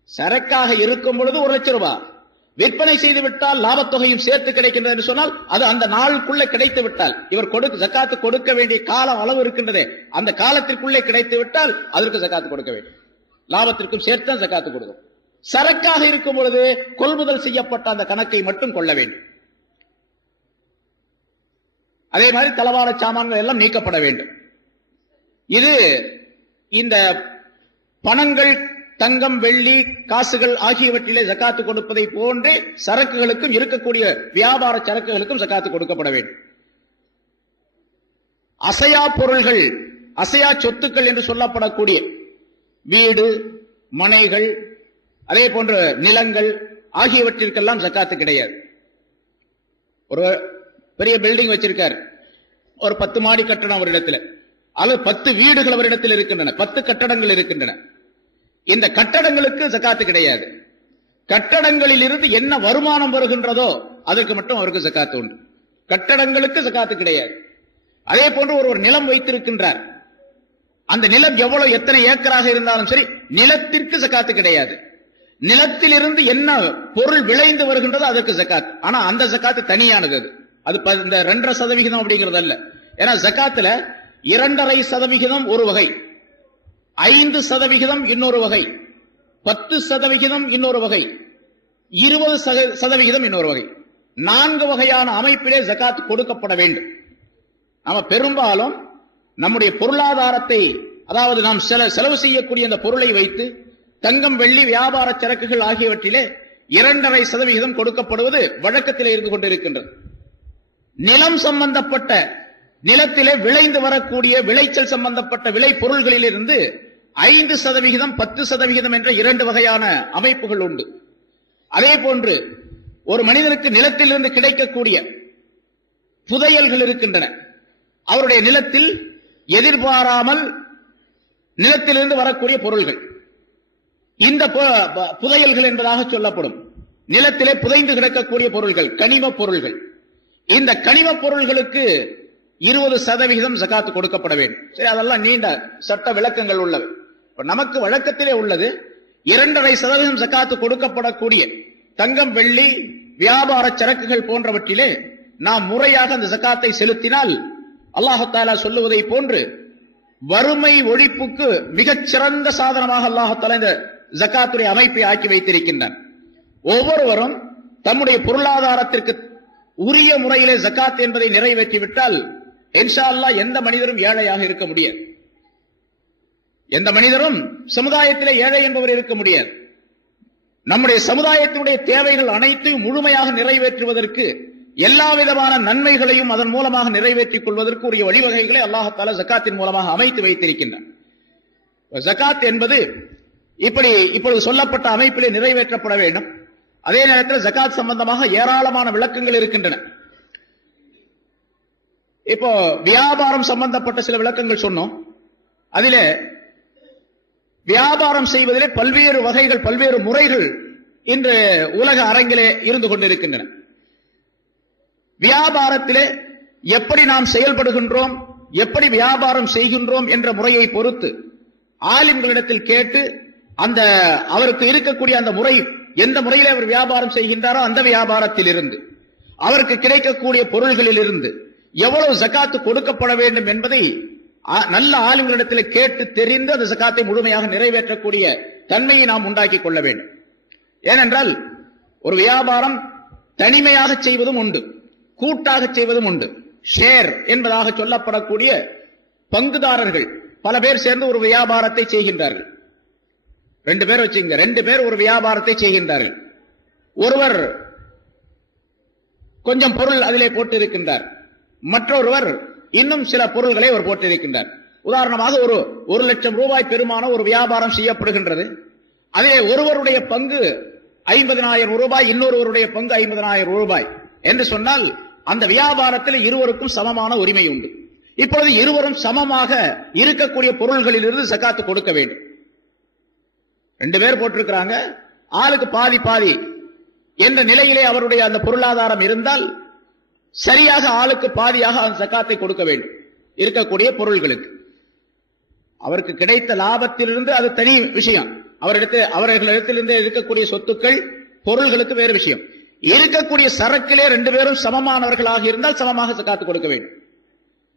சரக்காக இருக்கும் பொழுது 1 லட்சம் ரூபாய், விற்பனை செய்து விட்டால் லாபத்தொகையும் சேர்த்து கிடைக்கின்றது என்று சொன்னால், அது அந்த நாளுக்குள்ளே கிடைத்து விட்டால், இவர் ஜகாத்து கொடுக்க வேண்டிய காலம் அளவு இருக்கின்றதே, அந்த காலத்திற்குள்ளே கிடைத்து விட்டால் அதற்கு ஜகாத்து கொடுக்க வேண்டும். லாபத்திற்கும் சேர்த்து தான் ஜகாத்து கொடுக்கும். சரக்காக இருக்கும் பொழுது கொள்முதல் செய்யப்பட்ட அந்த கணக்கை மட்டும் கொள்ள வேண்டும். அதே மாதிரி தளவாட சாமான்கள் எல்லாம் நீக்கப்பட வேண்டும். இது இந்த பணங்கள், தங்கம், வெள்ளி, காசுகள் ஆகியவற்றிலே ஜகாத்து கொடுப்பதை போன்றே சரக்குகளுக்கும், இருக்கக்கூடிய வியாபார சரக்குகளுக்கும் ஜகாத்து கொடுக்கப்பட வேண்டும். அசையா பொருள்கள், அசையா சொத்துக்கள் என்று சொல்லப்படக்கூடிய வீடு, மனைகள், அதே போன்ற நிலங்கள் ஆகியவற்றிற்கெல்லாம் ஜகாத்து கிடையாது. ஒரு பெரிய பில்டிங் வச்சிருக்கார், ஒரு 10 மாடி கட்டணம் அவரிடத்தில், அல்லது 10 வீடுகள் அவரிடத்தில் இருக்கின்றன, 10 கட்டடங்கள் இருக்கின்றன. இந்த கட்டடங்களுக்கு ஜகாத்து கிடையாது. கட்டடங்களில் இருந்து என்ன வருமானம் வருகின்றதோ அதற்கு மட்டும் அவருக்கு ஜகாத்து உண்டு. கட்டடங்களுக்கு ஜகாத்து கிடையாது. அதே போன்று ஒரு நிலம் வைத்திருக்கின்றார், அந்த நிலம் எவ்வளவு எத்தனை ஏக்கராக இருந்தாலும் சரி, நிலத்திற்கு ஜகாத்து கிடையாது. நிலத்திலிருந்து என்ன பொருள் விளைந்து வருகின்றதோ அதற்கு ஜகாத். ஆனா அந்த ஜகாத்து தனியானது. அது இந்த 2.5% அப்படிங்கிறது அல்ல. ஏன்னா ஜகாத்துல 2.5% ஒரு வகை, 5% இன்னொரு வகை, 10% இன்னொரு வகை, 20% இன்னொரு வகை, 4 வகையான அமைப்பிலே ஜகாத் கொடுக்கப்பட வேண்டும். நாம பெரும்பாலும் நம்முடைய பொருளாதாரத்தை, அதாவது நாம் செலவு செய்யக்கூடிய அந்த பொருளை வைத்து தங்கம், வெள்ளி, வியாபார சரக்குகள் ஆகியவற்றிலே 2.5% கொடுக்கப்படுவது வழக்கத்திலே இருந்து கொண்டிருக்கின்றது. நிலம் சம்பந்தப்பட்ட, நிலத்திலே விளைந்து வரக்கூடிய விளைச்சல் சம்பந்தப்பட்ட விளை பொருள்களிலிருந்து 5%, 10% என்ற 2 வகையான அமைப்புகள் உண்டு. அதே போன்று ஒரு மனிதனுக்கு நிலத்திலிருந்து கிடைக்கக்கூடிய புதையல்கள் இருக்கின்றன. அவருடைய நிலத்தில் எதிர்பாராமல் நிலத்திலிருந்து வரக்கூடிய பொருள்கள், இந்த புதையல்கள் என்பதாக சொல்லப்படும். நிலத்திலே புதைந்து கிடக்கக்கூடிய பொருள்கள், கனிம பொருள்கள். இந்த கனிம பொருள்களுக்கு 20% ஜகாத் கொடுக்கப்பட வேண்டும். சரி, அதெல்லாம் நீண்ட சட்ட விளக்கங்கள் உள்ளது. நமக்கு வழக்கத்திலே உள்ளது 2.5% ஜகாத் கொடுக்கப்படக்கூடிய தங்கம், வெள்ளி, வியாபார சரக்குகள் போன்றவற்றிலே நாம் முறையாக அந்த ஜகாத்தை செலுத்தினால் அல்லாஹ் தஆலா சொல்லுவதை போன்று வறுமை ஒழிப்புக்கு மிகச்சிறந்த சாதனமாக அல்லாஹ் தஆலா இந்த ஜகாத்துடைய அமைப்பை ஆக்கி வைத்திருக்கின்றான். ஒவ்வொருவரும் தம்முடைய பொருளாதாரத்திற்கு உரிய முறையிலே ஜகாத் என்பதை நிறைவேற்றிவிட்டால் இன்ஷா அல்லாஹ் எந்த மனிதரும் ஏழையாக இருக்க முடியாது. எந்த மனிதரும் சமுதாயத்திலே ஏழை என்பவர் இருக்க முடியாது. நம்முடைய சமுதாயத்தினுடைய தேவைகள் அனைத்தையும் முழுமையாக நிறைவேற்றுவதற்கு, எல்லா விதமான நன்மைகளையும் அதன் மூலமாக நிறைவேற்றிக் கொள்வதற்கு உரிய வழிவகைகளை அல்லாஹ் தஆலா ஜகாத்தின் மூலமாக அமைத்து வைத்திருக்கின்றான். ஜகாத் என்பது இப்பொழுது சொல்லப்பட்ட அமைப்பிலே நிறைவேற்றப்பட வேண்டும். அதே நேரத்தில் ஜகாத் சம்பந்தமாக ஏராளமான விளக்கங்கள் இருக்கின்றன. இப்போ வியாபாரம் சம்பந்தப்பட்ட சில விளக்கங்கள் சொன்னோம். அதிலே வியாபாரம் செய்வதிலே பல்வேறு வகைகள், பல்வேறு முறைகள் இன்று உலக அரங்கிலே இருந்து கொண்டிருக்கின்றன. வியாபாரத்திலே எப்படி நாம் செயல்படுகின்றோம், எப்படி வியாபாரம் செய்கின்றோம் என்ற முறையை பொறுத்து ஆலிம்களிடத்தில் கேட்டு அந்த அவருக்கு இருக்கக்கூடிய அந்த முறை, எந்த முறையிலே அவர் வியாபாரம் செய்கின்றாரோ அந்த வியாபாரத்தில் இருந்து, அவருக்கு கிடைக்கக்கூடிய பொருள்களில் இருந்து எவ்வளவு ஜகாத்து கொடுக்கப்பட வேண்டும் என்பதை நல்ல ஆளுங்களிடத்தில் கேட்டு தெரிந்து அந்த ஜகாத்தை முழுமையாக நிறைவேற்றக்கூடிய தன்மையை நாம் உண்டாக்கி கொள்ள வேண்டும். ஏனென்றால் ஒரு வியாபாரம் தனிமையாக செய்வதும் உண்டு, கூட்டாக செய்வதும் உண்டு. ஷேர் என்பதாக சொல்லப்படக்கூடிய பங்குதாரர்கள் பல பேர் சேர்ந்து ஒரு வியாபாரத்தை செய்கின்றார்கள். 2 பேர் வச்சுங்க, 2 பேர் ஒரு வியாபாரத்தை செய்கின்றார்கள். ஒருவர் கொஞ்சம் பொருள் அதிலே போட்டு இருக்கின்றார், மற்றொருவர் இன்னும் சில பொருள்களை அவர் போட்டிருக்கின்றார். உதாரணமாக ஒரு 1,00,000 ரூபாய் பெருமான ஒரு வியாபாரம் செய்யப்படுகின்றது. அதிலே ஒருவருடைய பங்கு 50,000 ரூபாய், இன்னொருவருடைய பங்கு 50,000 ரூபாய் என்று சொன்னால் அந்த வியாபாரத்தில் இருவருக்கும் சமமான உரிமை உண்டு. இப்பொழுது இருவரும் சமமாக இருக்கக்கூடிய பொருள்களில் இருந்து ஜகாத்து கொடுக்க வேண்டும். 2 பேர் போட்டிருக்கிறாங்க, ஆளுக்கு பாதி பாதி என்ற நிலையிலே அவருடைய அந்த பொருளாதாரம் இருந்தால் சரியாக ஆளுக்கு பாதியாக அந்த ஜகாத்தை கொடுக்க வேண்டும். இருக்கக்கூடிய பொருள்களுக்கு அவருக்கு கிடைத்த லாபத்திலிருந்து அது தனி விஷயம். அவர்களிடத்திலிருந்து இருக்கக்கூடிய சொத்துக்கள், பொருள்களுக்கு வேறு விஷயம். இருக்கக்கூடிய சரக்கிலே 2 பேரும் சமமானவர்களாக இருந்தால் சமமாக ஜகாத்து கொடுக்க வேண்டும்.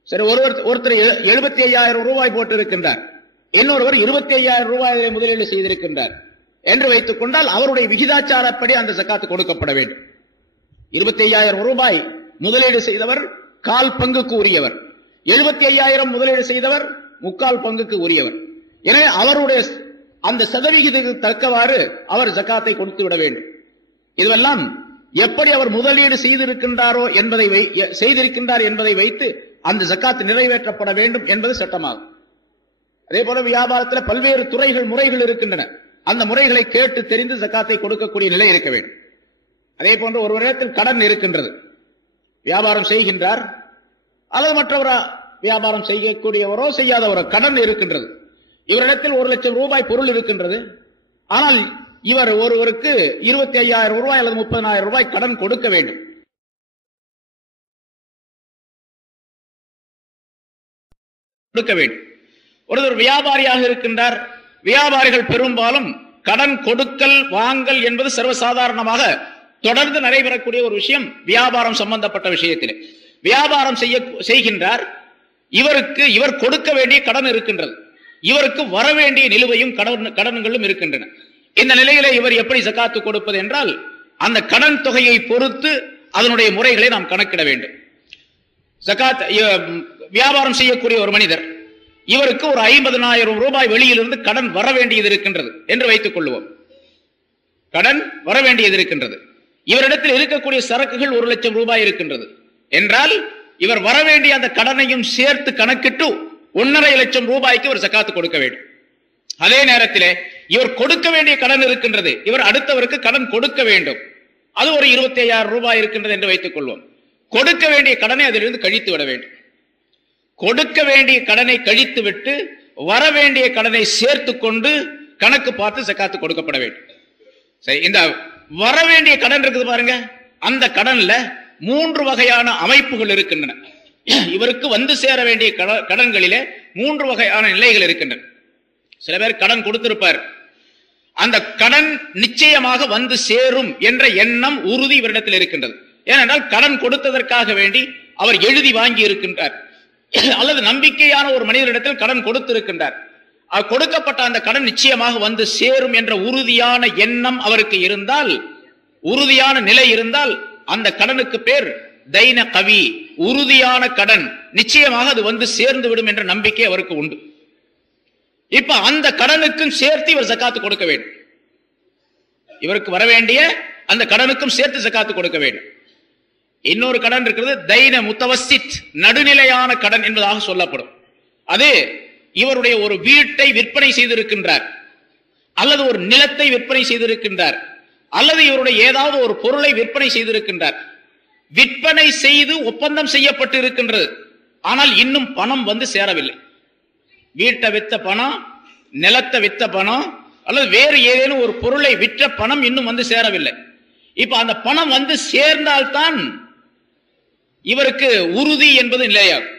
சரி, ஒருத்தர் 75,000 ரூபாய் போட்டு இருக்கின்றார், இன்னொருவர் 25,000 ரூபாயை முதலீடு செய்திருக்கின்றார் என்று வைத்துக் கொண்டால் அவருடைய விகிதாச்சாரப்படி அந்த ஜகாத்து கொடுக்கப்பட வேண்டும். 25,000 ரூபாய் முதலீடு செய்தவர் 1/4 பங்குக்கு உரியவர், 75,000 முதலீடு செய்தவர் 3/4 பங்குக்கு உரியவர். எனவே அவருடைய அந்த சதவிகிதத்துக்கு தக்கவாறு அவர் ஜகாத்தை கொடுத்து விட வேண்டும். இதுவெல்லாம் எப்படி அவர் முதலீடு செய்திருக்கின்றார் என்பதை வைத்து அந்த ஜகாத் நிறைவேற்றப்பட வேண்டும் என்பது சட்டமாகும். அதே போல வியாபாரத்தில் பல்வேறு துறைகள், முறைகள் இருக்கின்றன. அந்த முறைகளை கேட்டு தெரிந்து ஜகாத்தை கொடுக்கக்கூடிய நிலை இருக்க வேண்டும். அதே போன்று ஒருவரிடத்தில் கடன் இருக்கின்றது, வியாபாரம் செய்கின்றார், அல்லது மற்றவரா வியாபாரம் செய்யக்கூடியவரோ செய்யாதவரோ கடன் இருக்கின்றது. இவரிடத்தில் 1,00,000 ரூபாய் பொருள் இருக்கின்றது. ஆனால் இவர் ஒருவருக்கு 25,000 ரூபாய் அல்லது 30,000 ரூபாய் கடன் கொடுக்க வேண்டும். ஒருவர் வியாபாரியாக இருக்கின்றார். வியாபாரிகள் பெரும்பாலும் கடன் கொடுக்கல் வாங்கல் என்பது சர்வசாதாரணமாக தொடர்ந்து நடைபெறக்கூடிய ஒரு விஷயம். வியாபாரம் சம்பந்தப்பட்ட விஷயத்திலே வியாபாரம் செய்கின்றார். இவர் கொடுக்க வேண்டிய கடன் இருக்கின்றது, இவருக்கு வர வேண்டிய நிலுவையும் கடன்களும் இருக்கின்றன. இந்த நிலையிலே இவர் எப்படி ஜகாத்து கொடுப்பது என்றால் அந்த கடன் தொகையை பொறுத்து அதனுடைய முறைகளை நாம் கணக்கிட வேண்டும். ஜகாத் வியாபாரம் செய்யக்கூடிய ஒரு மனிதர், இவருக்கு ஒரு 50,000 ரூபாய் வெளியிலிருந்து கடன் வர வேண்டியது இருக்கின்றது என்று வைத்துக் கொள்வோம். கடன் வர வேண்டியது இருக்கின்றது. இவரிடத்தில் இருக்கக்கூடிய சரக்குகள் 1,00,000 ரூபாய் இருக்கின்றது என்றால் இவர் வர வேண்டிய அந்த கடனையும் சேர்த்து கணக்கிட்டு 1,50,000 லட்சம் ரூபாய்க்கு ஒரு ஜகாத்து கொடுக்க வேண்டும். அதே நேரத்திலே இவர் கொடுக்க வேண்டிய கடன் இருக்கின்றது, இவர் அடுத்தவருக்கு கடன் கொடுக்க வேண்டும், அது ஒரு 25,000 ரூபாய் இருக்கின்றது என்று வைத்துக் கொள்வோம். கொடுக்க வேண்டிய கடனை அதிலிருந்து கழித்து விட வேண்டும். கொடுக்க வேண்டிய கடனை கழித்து விட்டு வர வேண்டிய கடனை சேர்த்து கொண்டு கணக்கு பார்த்து ஜகாத்து கொடுக்கப்பட வேண்டும். சரி, இந்த வர வேண்டிய கடன் இருக்குது பாருங்க, அந்த கடன்ல 3 வகையான அமைப்புகள் இருக்கின்றன. இவருக்கு வந்து சேர வேண்டிய கடன்களிலே 3 வகையான நிலைகள் இருக்கின்றன. சில பேர் கடன் கொடுத்திருப்பார், அந்த கடன் நிச்சயமாக வந்து சேரும் என்ற எண்ணம் உறுதி இவரிடத்தில் இருக்கின்றது. ஏனென்றால் கடன் கொடுத்ததற்காக வேண்டி அவர் எழுதி வாங்கி இருக்கின்றார், அல்லது நம்பிக்கையான ஒரு மனிதரிடத்தில் கடன் கொடுத்திருக்கின்றார். கொடுக்கப்பட்ட அந்த கடன் நிச்சயமாக வந்து சேரும் என்ற உறுதியான எண்ணம் அவருக்கு இருந்தால், உறுதியான நிலை இருந்தால், அந்த கடனுக்கு பேர் தைன கவி, உறுதியான கடன், நிச்சயமாக அது வந்து சேர்ந்து விடும் என்ற நம்பிக்கை அவருக்கு உண்டு. இப்ப அந்த கடனுக்கும் சேர்த்து இவர் ஜகாத்து கொடுக்க வேண்டும். இவருக்கு வர வேண்டிய அந்த கடனுக்கும் சேர்த்து ஜகாத்து கொடுக்க வேண்டும். இன்னொரு கடன் இருக்கிறது, தைன முத்தவசித், நடுநிலையான கடன் என்பதாக சொல்லப்படும். அது இவருடைய ஒரு வீட்டை விற்பனை செய்திருக்கின்றார், அல்லது ஒரு நிலத்தை விற்பனை செய்திருக்கின்றார், அல்லது இவருடைய ஏதாவது ஒரு பொருளை விற்பனை செய்திருக்கின்றார். விற்பனை செய்து ஒப்பந்தம் செய்யப்பட்டு இருக்கின்றது, ஆனால் இன்னும் பணம் வந்து சேரவில்லை. வீட்டை வித்த பணம், நிலத்தை வித்த பணம், அல்லது வேறு ஏதேனும் ஒரு பொருளை விற்ற பணம் இன்னும் வந்து சேரவில்லை. இப்ப அந்த பணம் வந்து சேர்ந்தால்தான் இவருக்கு உறுதி என்பது இல்லையாகும்.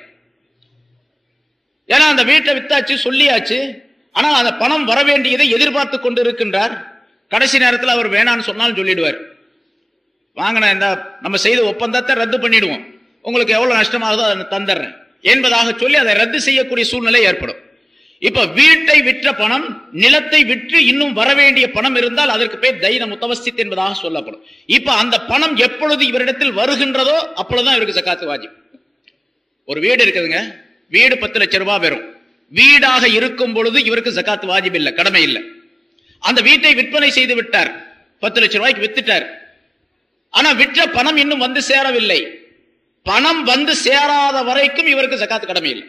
ஏன்னா அந்த வீட்டை வித்தாச்சு, சொல்லியாச்சு, ஆனால் அந்த பணம் வர வேண்டியதை எதிர்பார்த்து கொண்டு இருக்கின்றார். கடைசி நேரத்தில் அவர் வேணான்னு சொன்னாலும் சொல்லிடுவார், வாங்கின இந்த நம்ம செய்த ஒப்பந்தத்தை ரத்து பண்ணிடுவோம், உங்களுக்கு எவ்வளவு நஷ்டமாகுதோ அதை தந்துடுறேன் என்பதாக சொல்லி அதை ரத்து செய்யக்கூடிய சூழ்நிலை ஏற்படும். இப்ப வீட்டை விற்ற பணம், நிலத்தை விற்று இன்னும் வர வேண்டிய பணம் இருந்தால் அதற்கு பேர் தைன முத்தவசித் என்பதாக சொல்லப்படும். இப்ப அந்த பணம் எப்பொழுது இவரிடத்தில் வருகின்றதோ அப்பொழுதுதான் இவருக்கு ஜகாத்து வாஜிப். ஒரு வீடு இருக்குதுங்க, வீடு 10 லட்சம் ரூபாய் வரும். வீடாக இருக்கும் பொழுது இவருக்கு ஜகாத்து வாஜிப் இல்லை, கடமை இல்லை. அந்த வீட்டை விற்பனை செய்து விட்டார், 10 லட்சம் ரூபாய்க்கு வித்துட்டார். ஆனா விற்ற பணம் இன்னும் வந்து சேரவில்லை. பணம் வந்து சேராத வரைக்கும் இவருக்கு ஜகாத்து கடமை இல்லை.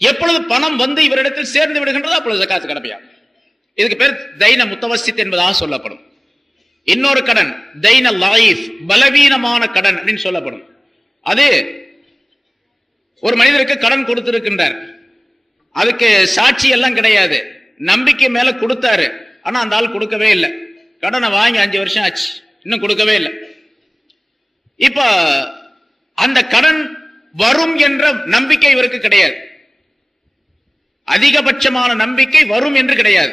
எப்பொழுது பணம் வந்து இவரிடத்தில் சேர்ந்து விடுகின்றதோ அப்பொழுது ஜகாத்து கடமையாகும். இதுக்கு பேர் தைன முத்தவசித் என்பதாக சொல்லப்படும். இன்னொரு கடன் தைன லாயிஃப், பலவீனமான கடன் அப்படின்னு சொல்லப்படும். அது ஒரு மனிதருக்கு கடன் கொடுத்திருக்கின்றார், அதுக்கு சாட்சி எல்லாம் கிடையாது, நம்பிக்கை மேல கொடுத்தாரு, ஆனா அந்த ஆள் கொடுக்கவே இல்லை. கடனை வாங்கி 5 வருஷம் ஆச்சு, இன்னும் கொடுக்கவே இல்லை. இப்ப அந்த கடன் வரும் என்ற நம்பிக்கை இவருக்கு கிடையாது, அதிகபட்சமான நம்பிக்கை வரும் என்று கிடையாது.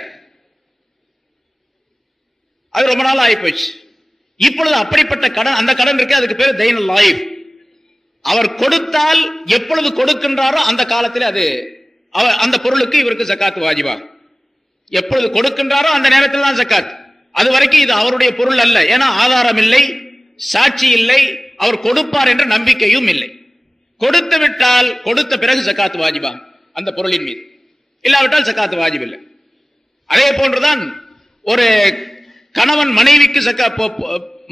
அது ரொம்ப நாள் ஆகிப்போச்சு. இப்பொழுது அப்படிப்பட்ட கடன், அந்த கடன் இருக்கு, அதுக்கு பேர் தைன லாயிஃப். அவர் கொடுத்தால் எப்பொழுது கொடுக்கின்றாரோ அந்த காலத்தில் அது அந்த பொருளுக்கு இவருக்கு ஜகாத் வாஜிபா. எப்பொழுது கொடுக்கின்றாரோ அந்த நேரத்தில் தான் ஜகாத். அது வரைக்கும் இது அவருடைய பொருள் அல்ல, ஏன்னா ஆதாரம் இல்லை, சாட்சி இல்லை, அவர் கொடுப்பார் என்ற நம்பிக்கையும் இல்லை. கொடுத்து விட்டால் கொடுத்த பிறகு ஜகாத் வாஜிபா அந்த பொருளின் மீது, இல்லாவிட்டால் ஜகாத் வாஜிப் இல்லை. அதே போன்றுதான் ஒரு கணவன் மனைவிக்கு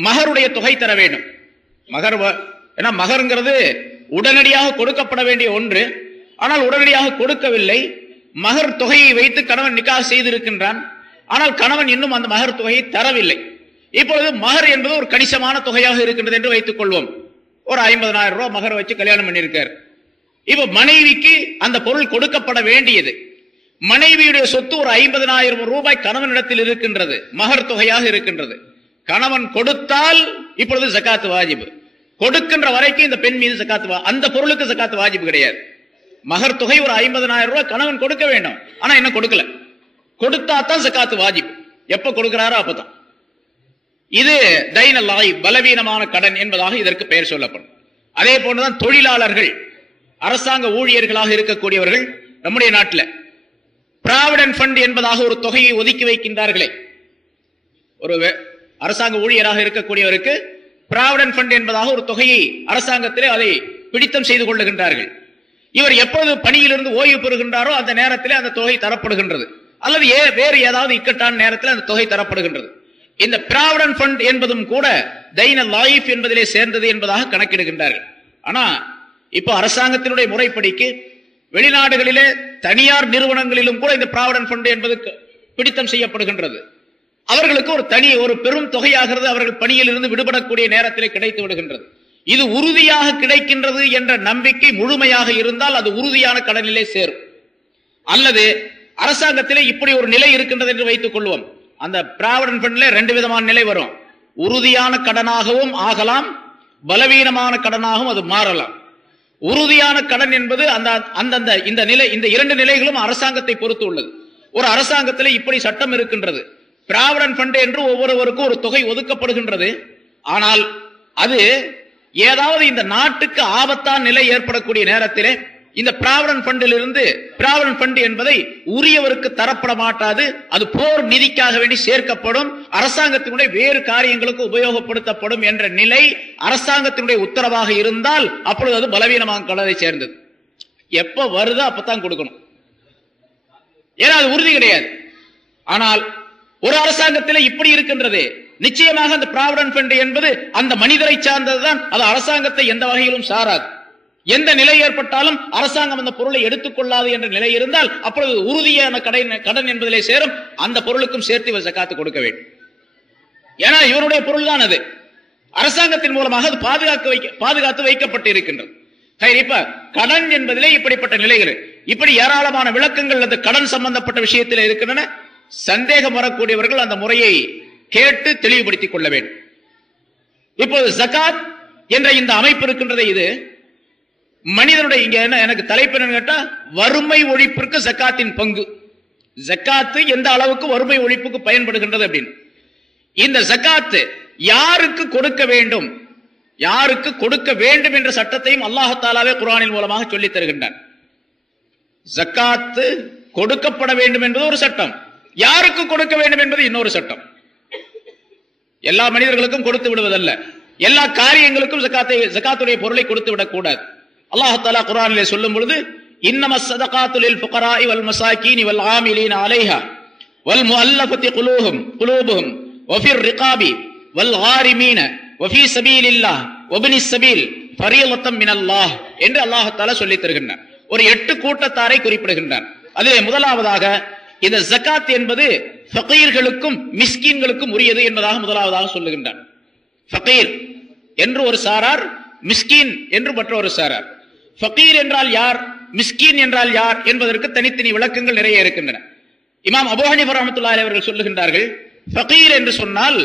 மகருடைய தொகை தர வேண்டும். மகர், ஏன்னா மகருங்கிறது உடனடியாக கொடுக்கப்பட வேண்டிய ஒன்று, ஆனால் உடனடியாக கொடுக்கவில்லை. மகர் தொகையை வைத்து கணவன் நிக்காஹ் செய்திருக்கின்றான், ஆனால் கணவன் இன்னும் அந்த மகர் தொகையை தரவில்லை. இப்பொழுது மகர் என்பது ஒரு கணிசமான தொகையாக இருக்கின்றது என்று வைத்துக் கொள்வோம். ஒரு 50,000 ரூபாய் மகர் வச்சு கல்யாணம் பண்ணியிருக்கார். இப்ப மனைவிக்கு அந்த பொருள் கொடுக்கப்பட வேண்டியது. மனைவியுடைய சொத்து ஒரு 50,000 ரூபாய் கணவனிடத்தில் இருக்கின்றது, மகர் தொகையாக இருக்கின்றது. கணவன் கொடுத்தால் இப்பொழுது ஜகாத் வாஜிப். கொடுக்கின்ற வரைக்கும் இந்த பெண் மீது ஜகாத், அந்த பொருளுக்கு ஜகாத் வாஜிப் கிடையாது. மகர் தொகை ஒரு 50,000 ரூபாய் கணவன் கொடுக்க வேண்டும், ஆனா என்ன கொடுக்கல. கொடுத்தா தான் ஜகாத் வாஜிப், எப்ப கொடுக்கிறாரோ அப்பதான். இது தைன லாயிஃப், பலவீனமான கடன் என்பதாக இதற்கு பெயர் சொல்லப்படும். அதே போன்றுதான் தொழிலாளர்கள், அரசாங்க ஊழியர்களாக இருக்கக்கூடியவர்கள் நம்முடைய நாட்டில் பிராவிடன்ட் ஃபண்ட் என்பதாக ஒரு தொகையை ஒதுக்கி வைக்கின்றார்களே. ஒரு அரசாங்க ஊழியராக இருக்கக்கூடியவருக்கு பிராவிடன்ட் ஃபண்ட் என்பதாக ஒரு தொகையை அரசாங்கத்திலே அதை பிடித்தம் செய்து கொள்ளுகின்றார்கள். இவர் எப்போது பணியிலிருந்து ஓய்வு பெறுகின்றாரோ அந்த நேரத்தில் அந்த தொகை தரப்படுகின்றது, அல்லது வேறு ஏதாவது இக்கட்டான நேரத்தில் அந்த தொகை தரப்படுகின்றது. இந்த பிராவிடன்ட் ஃபண்ட் என்பதும் கூட தைன லாயிஃப் என்பதிலே சேர்ந்தது என்பதாக கணக்கிடுகின்றார்கள். ஆனா இப்போ அரசாங்கத்தினுடைய முறைப்படிக்கு வெளிநாடுகளிலே தனியார் நிறுவனங்களிலும் கூட இந்த பிராவிடன்ட் ஃபண்ட் என்பது பிடித்தம் செய்யப்படுகின்றது. அவர்களுக்கு ஒரு பெரும் தொகையாகிறது, அவர்கள் பணியில் இருந்து விடுபடக்கூடிய நேரத்திலே கிடைத்து விடுகின்றது. இது உறுதியாக கிடைக்கின்றது என்ற நம்பிக்கை முழுமையாக இருந்தால் அது உறுதியான கடனிலே சேரும். அல்லது அரசாங்கத்திலே இப்படி ஒரு நிலை இருக்கின்றது என்று வைத்துக் கொள்வோம். அந்த பிராவிடன்ட் ஃபண்ட்ல 2 விதமான நிலை வரும். உறுதியான கடனாகவும் ஆகலாம், பலவீனமான கடனாகவும் அது மாறலாம். உறுதியான கடன் என்பது அந்தந்த இந்த இரண்டு நிலைகளும் அரசாங்கத்தை பொறுத்து உள்ளது. ஒரு அரசாங்கத்தில் இப்படி சட்டம் இருக்கின்றது, பிராவிடன்ட் ஃபண்ட் என்று ஒவ்வொருவருக்கும் ஒரு தொகை ஒதுக்கப்படுகின்றது. ஆனால் அது ஏதாவது இந்த நாட்டுக்கு ஆபத்தான நிலை ஏற்படக்கூடிய நேரத்திலே இந்த பிராவிடன்ட் ஃபண்ட் என்பதை உரியவருக்கு தரப்பட மாட்டாது. அது போர் நிதிக்காக வேண்டி சேர்க்கப்படும், அரசாங்கத்தினுடைய வேறு காரியங்களுக்கு உபயோகப்படுத்தப்படும் என்ற நிலை அரசாங்கத்தினுடைய உத்தரவாக இருந்தால் அப்பொழுது அது பலவீனமாக கடனை சேர்ந்தது. எப்ப வருதோ அப்பதான் கொடுக்கணும், ஏன்னா அது உறுதி கிடையாது. ஆனால் ஒரு அரசாங்கத்தில் இப்படி இருக்கின்றது, நிச்சயமாக அந்த பிராவிடன்ட் ஃபண்ட் என்பது அந்த மனிதரை சார்ந்ததுதான், அது அரசாங்கத்தை எந்த வகையிலும் சாராது. எந்த நிலை ஏற்பட்டாலும் அரசாங்கம் அந்த பொருளை எடுத்துக்கொள்ளாது என்ற நிலை இருந்தால் அப்பொழுது உறுதியான கடன் என்பதிலே சேரும். அந்த பொருளுக்கும் சேர்த்து இவர் ஜகாத்து கொடுக்க வேண்டும். ஏன்னா இவருடைய பொருள் தான் அது, அரசாங்கத்தின் மூலமாக அது பாதுகாத்து வைக்கப்பட்டு இருக்கின்றது. இப்ப கடன் என்பதிலே இப்படிப்பட்ட நிலைகள், இப்படி ஏராளமான விளக்கங்கள் அந்த கடன் சம்பந்தப்பட்ட விஷயத்தில் இருக்கின்றன. சந்தேகம் வரக்கூடியவர்கள் அந்த முறையை கேட்டு தெளிவுபடுத்திக் கொள்ள வேண்டும். இப்போது ஜகாத் என்ற இந்த அமைப்பு இருக்கின்றது, இது மனிதனுடைய இங்க என்ன எனக்கு தலைப்பு என்னன்னு கேட்டா, வறுமை ஒழிப்பிற்கு ஜகாத்தின் பங்கு. ஜகாத்து எந்த அளவுக்கு வறுமை ஒழிப்புக்கு பயன்படுகின்றது அப்படின்னு. இந்த ஜகாத்து யாருக்கு கொடுக்க வேண்டும், யாருக்கு கொடுக்க வேண்டும் என்ற சட்டத்தையும் அல்லாஹ் தஆலாவே குர்ஆனின் மூலமாக சொல்லித் தருகின்றான். ஜகாத்து கொடுக்கப்பட வேண்டும் என்பது ஒரு சட்டம், யாருக்கு கொடுக்க வேண்டும் என்பது இன்னொரு சட்டம். எல்லா மனிதர்களுக்கும் கொடுத்து விடுவதல்ல, எல்லா காரியங்களுக்கும் ஜகாத்துடைய பொருளை கொடுத்து விடக்கூடாது. அல்லாஹ் தஆலா குர்ஆனிலே சொல்லும் பொழுது, இன்னமஸ் ஸதகாத்து லில் ஃபுகராஇ வல் மசாகீனி வல் ஆமிலீன அலைஹா வல் முஅல்லஃபதி குலூபுஹும் வஃபிர் ரிகாபி வல் காரிமீன வஃபீ ஸபீலில்லாஹ் வப்னிஸ் ஸபீல் ஃபரீலத்தம் மினல்லாஹ் என்று அல்லாஹ் தஆலா சொல்லித் தருகின்றான். ஒரு 8 கூட்டத்தாரை குறிப்பிடுகின்றான். அதிலே முதலாவதாக இந்த ஜகாத் என்பது ஃபகீர்களுக்கும் மிஸ்கீன்களுக்கும் உரியது என்பதாக முதலாவதாக சொல்லுகின்றான். ஃபகீர் என்று ஒரு சாரார், மிஸ்கீன் என்று மற்றொரு சாரார். ஃபகீர் என்றால் யார், மிஸ்கீன் என்றால் யார் என்பதற்கு தனித்தனி விளக்கங்கள் நிறைய இருக்கின்றன. இமாம் அபூ ஹனீஃபா ரஹ்மத்துல்லாஹி அலைஹி அவர்கள் சொல்லுகின்றார்கள், ஃபகீர் என்று சொன்னால்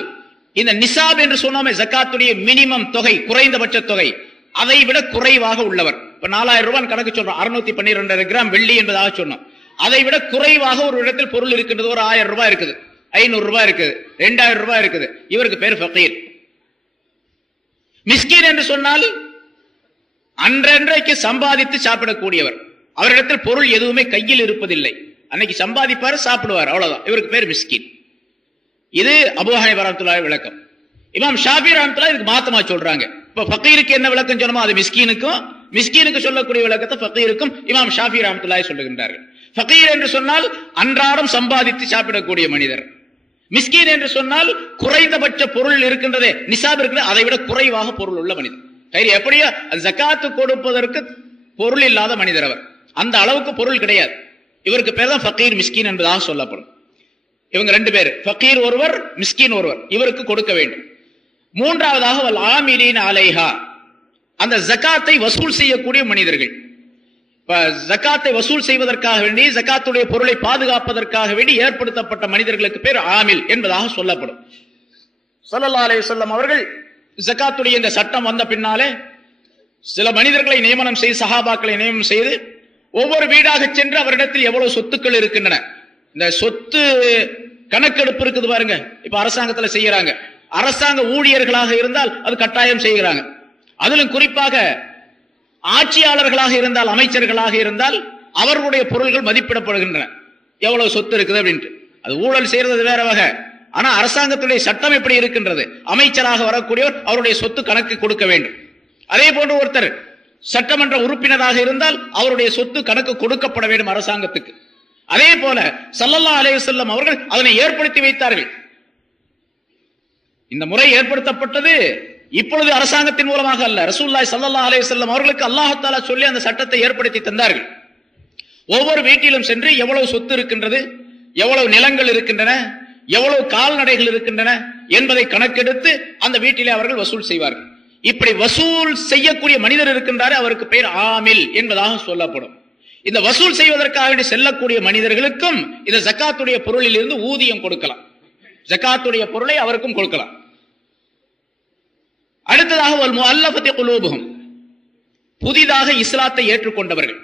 இந்த நிசாப் என்று சொன்னோமே ஜகாத்துடைய மினிமம் தொகை, குறைந்தபட்ச தொகை, அதை விட குறைவாக உள்ளவர். இப்ப 4000 ரூபாய் கணக்கு சொல்றோம், 612 கிராம் வெள்ளி என்பதாக சொன்னோம். அதை விட குறைவாக ஒரு இடத்தில் பொருள் இருக்கின்றது, ஒரு 1000 ரூபாய் இருக்குது, 500 ரூபாய் இருக்குது, 2000 ரூபாய் இருக்குது, இவருக்கு பேர் ஃபகீர். மிஸ்கீன் என்று சொன்னால் அன்றன்றைக்கு சம்பாதித்து சாப்பிடக்கூடியவர், அவரிடத்தில் பொருள் எதுவுமே கையில் இருப்பதில்லை, அன்னைக்கு சம்பாதிப்பாரு சாப்பிடுவார், அவ்வளவுதான், இவருக்கு பேர் மிஸ்கீன். இது அபூ ஹனீஃபா ரஹ்மத்துல்லாஹி விளக்கம். இமாம் ஷாஃபி ரஹ்மத்துல்லாஹி இதுக்கு மாத்தமா சொல்றாங்க. இப்ப ஃபகீருக்கு என்ன விளக்கம் சொன்னோமோ அது மிஸ்கீனுக்கு சொல்லக்கூடிய விளக்கத்தை ஃபகீருக்கும் இமாம் ஷாஃபி ரஹ்மத்துல்லாஹி சொல்லுகின்றார்கள். ஃபகீர் என்று சொன்னால் அன்றாடம் சம்பாதித்து சாப்பிடக்கூடிய மனிதர். மிஸ்கீன் என்று சொன்னால் குறைந்தபட்ச பொருள் இருக்கின்றதே, நிசாப் இருக்கிறது, அதை விட குறைவாக பொருள் உள்ள மனிதர். எப்படியோ ஜகாத்து கொடுப்பதற்கு பொருள் இல்லாத மனிதர் அவர், அந்த அளவுக்கு பொருள் கிடையாது. இவருக்கு பேர் தான் ஃபகீர் மிஸ்கீன் என்பதாக சொல்லப்படும். இவங்க 2 பேர், ஃபகீர் ஒருவர், மிஸ்கீன் ஒருவர், இவருக்கு கொடுக்க வேண்டும். மூன்றாவதாக வல் ஆமிலீன அலைஹா, அந்த ஜகாத்தை வசூல் செய்யக்கூடிய மனிதர்கள். ஜகாத்தை வசூல் செய்வதற்காக வேண்டி, ஜகாத்துடைய பொருளை பாதுகாப்பதற்காக வேண்டி ஏற்படுத்தப்பட்ட மனிதர்களுக்கு பேர் ஆமில் என்பதாக சொல்லப்படும். ஸல்லல்லாஹு அலைஹி வஸல்லம் அவர்கள் ஜகாத்துடைய இந்த சட்டம் வந்த பின்னாலே சில மனிதர்களை நியமனம் செய்து, சஹாபாக்களை நியமனம் செய்து, ஒவ்வொரு வீடாக சென்று அவரிடத்தில் எவ்வளவு சொத்துக்கள் இருக்கின்றன, இந்த சொத்து கணக்கெடுப்பு இருக்குது பாருங்க, இப்ப அரசாங்கத்துல செய்யறாங்க. அரசாங்க ஊழியர்களாக இருந்தால் அது கட்டாயம் செய்கிறாங்க. அதிலும் குறிப்பாக ஆட்சியாளர்களாக இருந்தால், அமைச்சர்களாக இருந்தால் அவர்களுடைய பொருள்கள் மதிப்பிடப்படுகின்றன, எவ்வளவு சொத்து இருக்குது அப்படின்ட்டு. அது ஊழல் செய்யறது வேற வகை, ஆனா அரசாங்கத்துடைய சட்டம் எப்படி இருக்கின்றது, அமைச்சராக வரக்கூடியவர் அவருடைய சொத்து கணக்கு கொடுக்க வேண்டும். அதே போன்று ஒருத்தர் சட்டமன்ற உறுப்பினராக இருந்தால் அவருடைய சொத்து கணக்கு கொடுக்கப்பட வேண்டும் அரசாங்கத்துக்கு. அதே போல ஸல்லல்லாஹு அலைஹி வஸல்லம் அவர்கள் அதனை ஏற்படுத்தி வைத்தார்கள். இந்த முறை ஏற்படுத்தப்பட்டது இப்பொழுது அரசாங்கத்தின் மூலமாக அல்ல, ரசூலுல்லாஹி ஸல்லல்லாஹு அலைஹி வஸல்லம் அவர்களுக்கு அல்லாஹ் தஆலா சொல்லி அந்த சட்டத்தை ஏற்படுத்தி தந்தார்கள். ஒவ்வொரு வீட்டிலும் சென்று எவ்வளவு சொத்து இருக்கின்றது, எவ்வளவு நிலங்கள் இருக்கின்றன, எவ்வளவு கால்நடைகள் இருக்கின்றன என்பதை கணக்கெடுத்து அந்த வீட்டிலே அவர்கள் வசூல் செய்வார்கள். இப்படி வசூல் செய்யக்கூடிய மனிதர் இருக்கின்றாரே அவருக்கு பெயர் ஆமில் என்பதாக சொல்லப்படும். இந்த வசூல் செய்வதற்காக செல்லக்கூடிய மனிதர்களுக்கும் இந்த ஜகாத்துடைய பொருளில் இருந்து ஊதியம் கொடுக்கலாம், ஜகாத்துடைய பொருளை அவருக்கும் கொடுக்கலாம். அடுத்ததாக வல் முஅல்லஃபதி குலூபுஹும், புதிதாக இஸ்லாத்தை ஏற்றுக்கொண்டவர்கள்.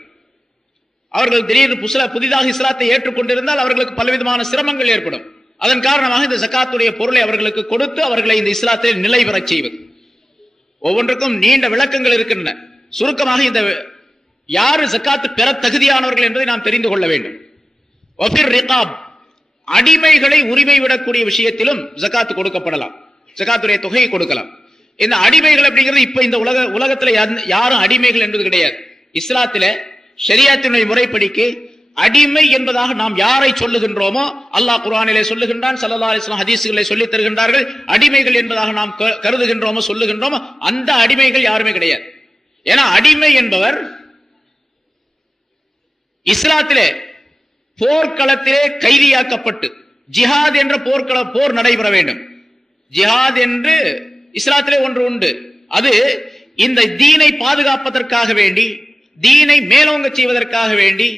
அவர்கள் திடீர்னு புதிதாக இஸ்லாத்தை ஏற்றுக்கொண்டிருந்தால் அவர்களுக்கு பலவிதமான சிரமங்கள் ஏற்படும். அதன் காரணமாக இந்த ஜகாத்துடைய பொருளை அவர்களுக்கு கொடுத்து அவர்களை இந்த இஸ்லாத்தில் நிலை பெறச் செய்வது. ஒவ்வொன்றுக்கும் நீண்ட விளக்கங்கள் இருக்கின்றன. சுருக்கமாக இந்த யாரு ஜகாத்து பெற தகுதியானவர்கள் என்பதை நாம் தெரிந்து கொள்ள வேண்டும். அடிமைகளை உரிமை விடக்கூடிய விஷயத்திலும் ஜகாத்து கொடுக்கப்படலாம், ஜகாத்துடைய தொகையை கொடுக்கலாம். இந்த அடிமைகள் அப்படிங்கிறது இப்ப இந்த உலகத்துல யாரும் அடிமைகள் என்பது கிடையாது. இஸ்லாத்தில ஷரியத்தினுடைய முறைப்படிக்கு அடிமை என்பதாக நாம் யாரை சொல்லுகின்றோமோ, அல்லாஹ் குர்ஆனிலே சொல்லுகின்றான், ஸல்லல்லாஹு அலைஹி வஸல்லம் ஹதீஸ்களை சொல்லித் தருகின்றார்கள். அடிமைகள் என்பதாக நாம் கருதுகின்றோமோ சொல்லுகின்றோமோ அந்த அடிமைகள் யாருமே கிடையாது. ஏன்னா அடிமை என்பவர் இஸ்லாத்திலே போர்க்களத்திலே கைதியாக்கப்பட்டு ஜிஹாத் என்ற போர் நடைபெற வேண்டும். ஜிஹாத் என்று இஸ்லாத்திலே ஒன்று உண்டு. அது இந்த தீனை பாதுகாப்பதற்காக வேண்டி, தீனை மேலோங்க செய்வதற்காக வேண்டி,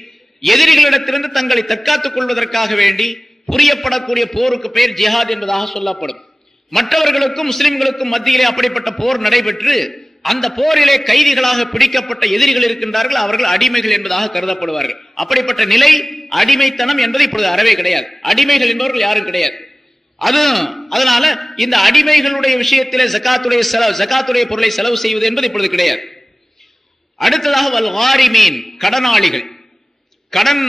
எதிரிகளிடத்திலிருந்து தங்களை தற்காத்துக் கொள்வதற்காக வேண்டி புரியப்படக்கூடிய போருக்கு பெயர் ஜிஹாத் என்பதாக சொல்லப்படும். மற்றவர்களுக்கும் முஸ்லிம்களுக்கும் மத்தியிலே அப்படிப்பட்ட போர் நடைபெற்று அந்த போரிலே கைதிகளாக பிடிக்கப்பட்ட எதிரிகள் இருக்கின்றார்கள், அவர்கள் அடிமைகள் என்பதாக கருதப்படுவார்கள். அப்படிப்பட்ட நிலை, அடிமைத்தனம் என்பது இப்பொழுது அறவே கிடையாது. அடிமைகள் என்பவர்கள் யாரும் கிடையாது. அதனால இந்த அடிமைகளுடைய விஷயத்திலே ஜகாத்துடைய பொருளை செலவு செய்வது என்பது இப்பொழுது கிடையாது. அடுத்ததாக வல் காரிமீன், கடனாளிகள், கடன்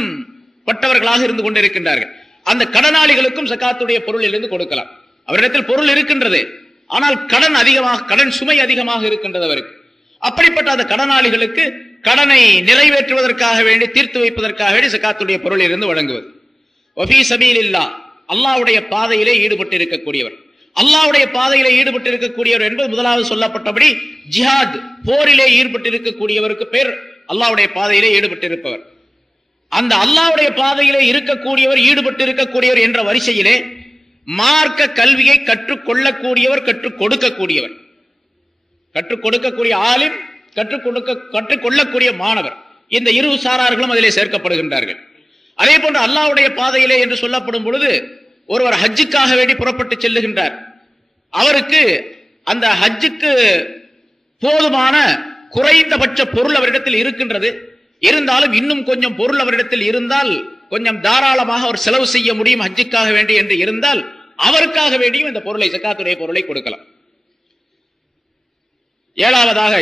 பட்டவர்களாக இருந்து கொண்டிருக்கின்றார்கள். அந்த கடனாளிகளுக்கும் ஜகாத்துடைய பொருளிலிருந்து கொடுக்கலாம். அவரிடத்தில் பொருள் இருக்கின்றது, ஆனால் கடன் சுமை அதிகமாக இருக்கின்றது அவருக்கு. அப்படிப்பட்ட அந்த கடனாளிகளுக்கு கடனை நிறைவேற்றுவதற்காக வேண்டி, தீர்த்து வைப்பதற்காக வேண்டி ஜகாத்துடைய பொருள் இருந்து வழங்குவது. வஃபீ சபீலில்லாஹ், அல்லாஹ்வுடைய பாதையிலே ஈடுபட்டு இருக்கக்கூடியவர். அல்லாஹ்வுடைய பாதையிலே ஈடுபட்டு இருக்கக்கூடியவர் என்பது முதலாவது சொல்லப்பட்டபடி ஜிஹாத், போரிலே ஈடுபட்டு இருக்கக்கூடியவருக்கு பேர் அல்லாஹ்வுடைய பாதையிலே ஈடுபட்டு இருப்பவர். அந்த அல்லாஹ்வுடைய பாதையிலே இருக்கக்கூடியவர், ஈடுபட்டு இருக்கக்கூடியவர் என்ற வரிசையிலே மார்க்க கல்வியை கற்றுக்கொள்ளக்கூடியவர், கற்றுக் கொடுக்கக்கூடியவர், கற்றுக் கொடுக்கக்கூடிய ஆலிம், கற்றுக் கொள்ளக்கூடிய மாணவர், இந்த இரு சாரார்களும் அதிலே சேர்க்கப்படுகின்றார்கள். அதே போன்று அல்லாஹ்வுடைய பாதையிலே என்று சொல்லப்படும் பொழுது ஒருவர் ஹஜ்ஜுக்காக வேண்டி புறப்பட்டு செல்லுகின்றார். அவருக்கு அந்த ஹஜ்ஜுக்கு போதுமான குறைந்தபட்ச பொருள் அவரிடத்தில் இருக்கின்றது. இருந்தாலும் இன்னும் கொஞ்சம் பொருள் அவரிடத்தில் இருந்தால் கொஞ்சம் தாராளமாக அவர் செலவு செய்ய முடியும் ஹஜ்ஜுக்காக வேண்டி என்று இருந்தால் அவருக்காக வேண்டியும் இந்த பொருளை, ஜகாத்துடைய பொருளை கொடுக்கலாம்.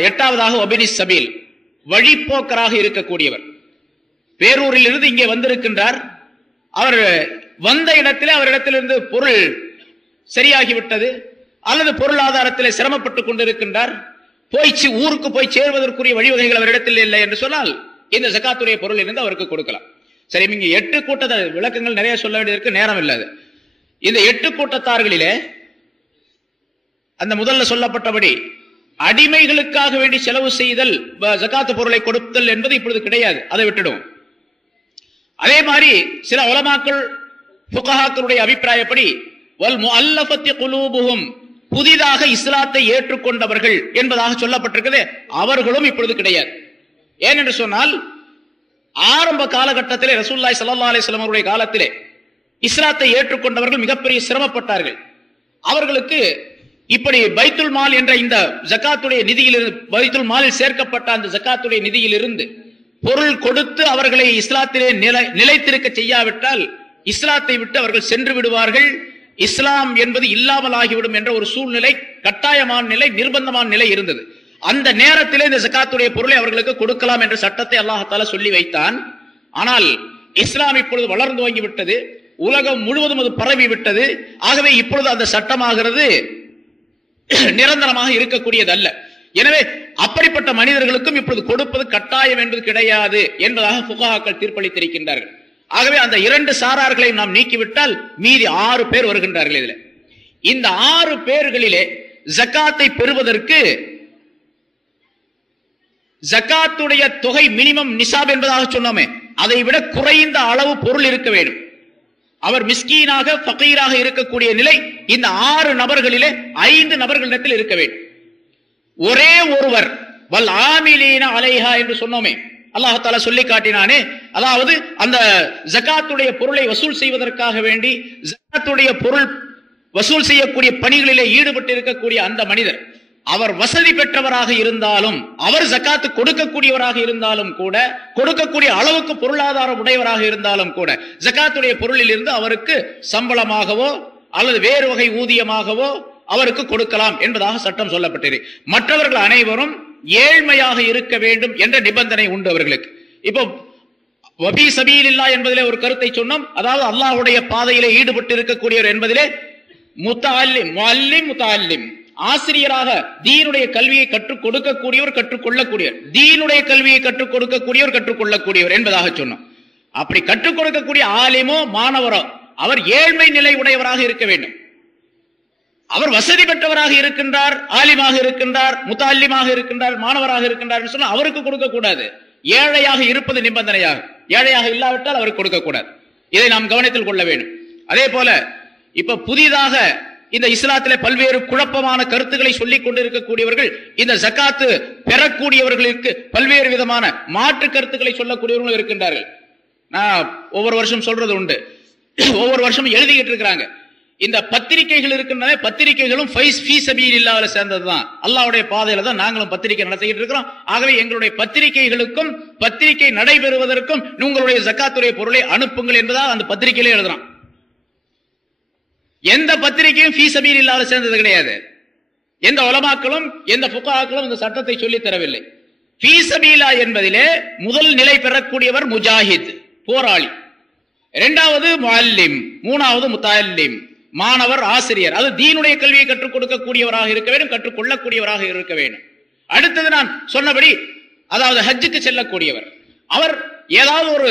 எட்டாவதாக ஒபினிஸ் சபீல், வழிப்போக்கராக இருக்கக்கூடியவர். பேரூரில் இருந்து இங்கே வந்திருக்கின்றார். அவர் வந்த இடத்திலே அவரிடத்திலிருந்து பொருள் சரியாகிவிட்டது, அல்லது பொருளாதாரத்திலே சிரமப்பட்டுக் கொண்டிருக்கின்றார். ஊருக்கு போய் சேர்வதற்குரிய வழிவகைகள் அவரிடத்தில் இல்லை என்று சொன்னால் இந்த ஜகாத்துடைய பொருள் இருந்து அவருக்கு கொடுக்கலாம். சரி, இங்க 8 கூட்ட விளக்கங்கள் நிறைய சொல்ல வேண்டியதற்கு நேரம் இல்லாது. இந்த 8 கூட்டத்தார்களிலே அந்த முதல்ல சொல்லப்பட்டபடி அடிமைகளுக்காக வேண்டி செலவு செய்தல், ஜகாத்து பொருளை கொடுத்தல் என்பது இப்பொழுது கிடையாது, அதை விட்டுடும். அதே மாதிரி சில உலமாக்கள், ஃபுகஹாக்களுடைய அபிப்பிராயப்படி வல் முஅல்லஃபத்தி குலூபுஹும், புதிதாக இஸ்லாத்தை ஏற்றுக்கொண்டவர்கள் என்பதாக சொல்லப்பட்டிருக்கிறது, அவர்களும் இப்பொழுது கிடையாது. ஏனென்று சொன்னால் ஆரம்ப காலகட்டத்திலே ரசூலுல்லாஹி ஸல்லல்லாஹு அலைஹி வஸல்லம் அவருடைய காலத்திலே இஸ்லாத்தை ஏற்றுக்கொண்டவர்கள் மிகப்பெரிய சிரமப்பட்டார்கள். அவர்களுக்கு இப்படி பைத்துல் மால் என்ற இந்த ஜகாத்துடைய நிதியிலிருந்து, பைத்துல் மாலில் சேர்க்கப்பட்ட அந்த ஜகாத்துடைய நிதியிலிருந்து பொருள் கொடுத்து அவர்களை இஸ்லாத்திலே நிலைத்திருக்க செய்யாவிட்டால் இஸ்லாத்தை விட்டு அவர்கள் சென்று விடுவார்கள், இஸ்லாம் என்பது இல்லாமல் ஆகிவிடும் என்ற ஒரு சூழ்நிலை, கட்டாயமான நிலை, நிர்பந்தமான நிலை இருந்தது. அந்த நேரத்திலே இந்த ஜகாத்துடைய பொருளை அவர்களுக்கு கொடுக்கலாம் என்ற சட்டத்தை அல்லாஹ் தஆலா சொல்லி வைத்தான். ஆனால் இஸ்லாம் இப்பொழுது வளர்ந்து வாங்கிவிட்டது, உலகம் முழுவதும் அது பரவி விட்டது. ஆகவே இப்பொழுது அந்த சட்டமாகிறது நிரந்தரமாக இருக்கக்கூடியது அல்ல. எனவே அப்படிப்பட்ட மனிதர்களுக்கும் இப்பொழுது கொடுப்பது கட்டாயம் என்பது கிடையாது என்பதாக ஃபுகஹாக்கள் தீர்ப்பளித்திருக்கின்றார்கள். ஆகவே அந்த 2 சாரார்களை நாம் நீக்கிவிட்டால் மீதி 6 பேர் வருகின்றார்கள். இதில் இந்த 6 பேர்களிலே ஜகாத்தை பெறுவதற்கு ஜகாத்துடைய தொகை மினிமம் நிசாப் என்பதாக சொன்னோமே, அதை விட குறைந்த அளவு பொருள் இருக்க வேண்டும். அவர் மிஸ்கீனாக, ஃபகீராக இருக்கக்கூடிய நிலை இந்த 6 நபர்களிலே 5 நபர்களிடத்தில் இருக்க வேண்டும். ஒரே ஒருவர் வல் ஆமிலீன அலைஹா என்று சொன்னோமே, அல்லாஹ் தஆலா சொல்லி காட்டினானே, அதாவது அந்த ஜகாத்துடைய பொருளை வசூல் செய்வதற்காக வேண்டி ஜகாத்துடைய பொருள் வசூல் செய்யக்கூடிய பணிகளிலே ஈடுபட்டு இருக்கக்கூடிய அந்த மனிதர், அவர் வசதி பெற்றவராக இருந்தாலும், அவர் ஜக்காத்து கொடுக்கக்கூடியவராக இருந்தாலும் கூட, கொடுக்கக்கூடிய அளவுக்கு பொருளாதாரம் உடையவராக இருந்தாலும் கூட, ஜக்காத்துடைய பொருளில் இருந்து அவருக்கு சம்பளமாகவோ அல்லது வேறு வகை ஊதியமாகவோ அவருக்கு கொடுக்கலாம் என்பதாக சட்டம் சொல்லப்பட்டது. மற்றவர்கள் அனைவரும் ஏழ்மையாக இருக்க வேண்டும் என்ற நிபந்தனை உண்டு அவர்களுக்கு. இப்போ வபி சபீலில்லாஹ் என்பதிலே ஒரு கருத்தை சொன்னோம். அதாவது அல்லாஹ்வுடைய பாதையிலே ஈடுபட்டு இருக்கக்கூடியவர் என்பதிலே முத்தஅல்லிம், முஅல்லிம், முத்தஅல்லிம், ஆசிரியராக தீனுடைய கல்வியை கற்றுக் கொடுக்கக்கூடியவர், கற்றுக்கொள்ளக்கூடியவர், தீனுடைய கல்வியை கற்றுக் கொடுக்கக்கூடியவர், கற்றுக்கொள்ளக்கூடியவர் என்பதாக சொன்னோம். அப்படி கற்றுக் கொடுக்கக்கூடிய ஆலிமோ மாணவரோ அவர் ஏழ்மை நிலை உடையவராக இருக்க வேண்டும். அவர் வசதி பெற்றவராக இருக்கின்றார், ஆலிமாக இருக்கின்றார், முத்தஅல்லிமாக இருக்கின்றார், மாணவராக இருக்கின்றார் சொன்னால் அவருக்கு கொடுக்க கூடாது. ஏழையாக இருப்பது நிபந்தனையாக, ஏழையாக இல்லாவிட்டால் அவருக்கு கொடுக்க கூடாது. இதை நாம் கவனத்தில் கொள்ள வேண்டும். அதே போல இப்ப புதிதாக இந்த இஸ்லாத்திலே பல்வேறு குழப்பமான கருத்துக்களை சொல்லிக் கொண்டிருக்கக்கூடியவர்கள், இந்த ஜக்காத்து பெறக்கூடியவர்களுக்கு பல்வேறு விதமான மாற்று கருத்துக்களை சொல்லக்கூடியவர்களும் இருக்கின்றார்கள். நான் ஒவ்வொரு வருஷம் சொல்றது உண்டு, ஒவ்வொரு வருஷமும் எழுதிக்கிட்டு இருக்கிறாங்க. இந்த பத்திரிகைகள் இருக்கின்றன, பத்திரிகைகளும் ஃபீ சபீலில்லாஹ்ல சேர்ந்ததுதான், அல்லாஹ்வுடைய பாதையில தான் நாங்களும் பத்திரிகை நடத்திக்கிட்டு இருக்கிறோம். ஆகவே எங்களுடைய பத்திரிகைகளுக்கும் பத்திரிகை நடைபெறுவதற்கும் உங்களுடைய ஜக்காத்துடைய பொருளை அனுப்புங்கள் என்பதாக அந்த பத்திரிகையிலே எழுதுறான். எந்த பத்திரிகையும் ஃபீ சபீலில்லாஹ்ல சேர்ந்தது கிடையாது. எந்த உலமாக்களும் எந்த ஃபுகாக்களும் இந்த சட்டத்தை சொல்லி தரவில்லை. ஃபீ சபீலில்லாஹ் என்பதிலே முதல் நிலை பெறக்கூடியவர் முஜாஹித், போராளி, இரண்டாவது முஅல்லிம், மூணாவது முத்தஅல்லிம், மாணவர், ஆசிரியர். அது தீனுடைய கல்வியை கற்றுக் கொடுக்கக்கூடியவராக இருக்க வேண்டும், கற்றுக்கொள்ளக்கூடியவராக இருக்க வேண்டும். அடுத்தது நான் சொன்னபடி, அதாவது ஹஜ்ஜுக்கு செல்லக்கூடியவர், அவர் ஏதாவது ஒரு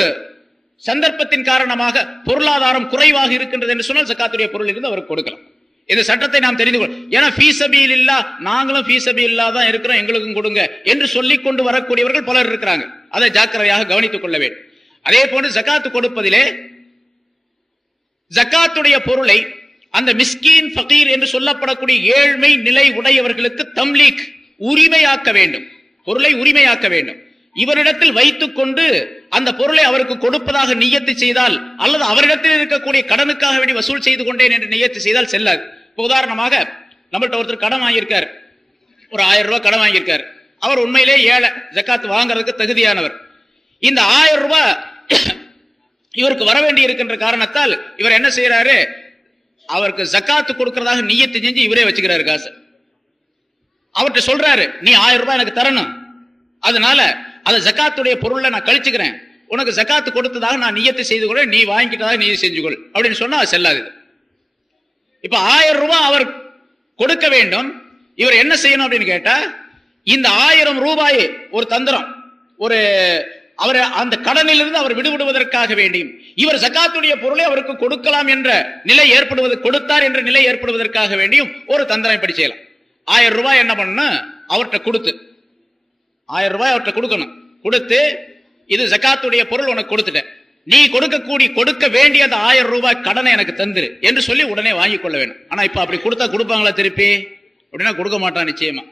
சந்தர்ப்பத்தின் காரணமாக பொருளாதாரம் குறைவாக இருக்கின்றது என்று சொன்னால் ஜக்காத்துடைய பொருள் இருந்து அவருக்கு கொடுக்கலாம். இந்த சட்டத்தை நாம் தெரிந்து கொள்ள, ஏன்னா ஃபீ சபீலில்லாஹ், நாங்களும் ஃபீ சபீலில்லாஹ் தான் இருக்கிறோம், எங்களுக்கும் கொடுங்க என்று சொல்லிக் கொண்டு வரக்கூடியவர்கள் பலர் இருக்கிறாங்க. அதை ஜாக்கிரதையாக கவனித்துக் கொள்ள வேண்டும். அதே போன்று ஜக்காத்து கொடுப்பதிலே ஜக்காத்துடைய பொருளை அந்த மிஸ்கீன், ஃபகீர் என்று சொல்லப்படக்கூடிய ஏழ்மை நிலை உடையவர்களுக்கு தம்லீக், உரிமையாக்க வேண்டும், பொருளை உரிமையாக்க வேண்டும். இவரிடத்தில் வைத்துக் கொண்டு அந்த பொருளை அவருக்கு கொடுப்பதாக நியத்து செய்தால், அல்லது அவரிடத்தில் இருக்கக்கூடிய கடனுக்காக வேண்டி வசூல் செய்து கொண்டேன் என்று நியத்து செய்தால் செல்லாது. உதாரணமாக நம்மள்ட்ட ஒருத்தர் கடன் வாங்கியிருக்கார், ஒரு 1000 ரூபாய் கடன் வாங்கியிருக்கார். அவர் உண்மையிலே ஏழை, ஜக்காத்து வாங்குறதுக்கு தகுதியானவர். இந்த 1000 ரூபாய் இவருக்கு வர வேண்டி இருக்கின்ற காரணத்தால் இவர் என்ன செய்யறாரு, அவருக்கு ஜக்காத்து கொடுக்கிறதாக நியத்து செஞ்சு இவரே வச்சுக்கிறாரு காசு. அவர்கிட்ட சொல்றாரு, நீ 1000 ரூபாய் எனக்கு தரணும், அதனால அதை ஜக்காத்துடைய பொருள்ல நான் கழிச்சுக்கிறேன், உனக்கு ஜக்காத்து கொடுத்ததாக நான் நியத்து செய்து கொள்ள, நீ வாங்கிக்கிட்டதாக நீ செஞ்சுக்கொள் அப்படின்னு சொன்னா அது செல்லாது. இப்ப 1000 ரூபாய் அவர் கொடுக்க வேண்டும். இவர் என்ன செய்யணும் அப்படின்னு கேட்டா, இந்த 1000 ரூபாயை ஒரு தந்திரம், ஒரு அவர் அந்த கடனிலிருந்து அவர் விடுபடுவதற்காக வேண்டியும், இவர் ஜக்காத்துடைய பொருளை அவருக்கு கொடுக்கலாம் என்ற நிலை ஏற்படுவது, கொடுத்தார் என்ற நிலை ஏற்படுவதற்காக வேண்டியும் ஒரு தந்திரம் இப்படி செய்யலாம். 1000 ரூபாய் என்ன பண்ண, அவர்கிட்ட கொடுத்து 1000 ரூபாய் அவர்கிட்ட கொடுக்கணும். கொடுத்து, இது ஜக்காத்துடைய பொருள் உனக்கு கொடுத்துட்டேன், நீ கொடுக்க வேண்டிய அந்த 1000 ரூபாய் கடனை எனக்கு தந்துரு என்று சொல்லி உடனே வாங்கி கொள்ள வேண்டும். ஆனா இப்ப அப்படி கொடுத்தா கொடுப்பாங்களா திருப்பி? அப்படின்னா கொடுக்க மாட்டான் நிச்சயமா.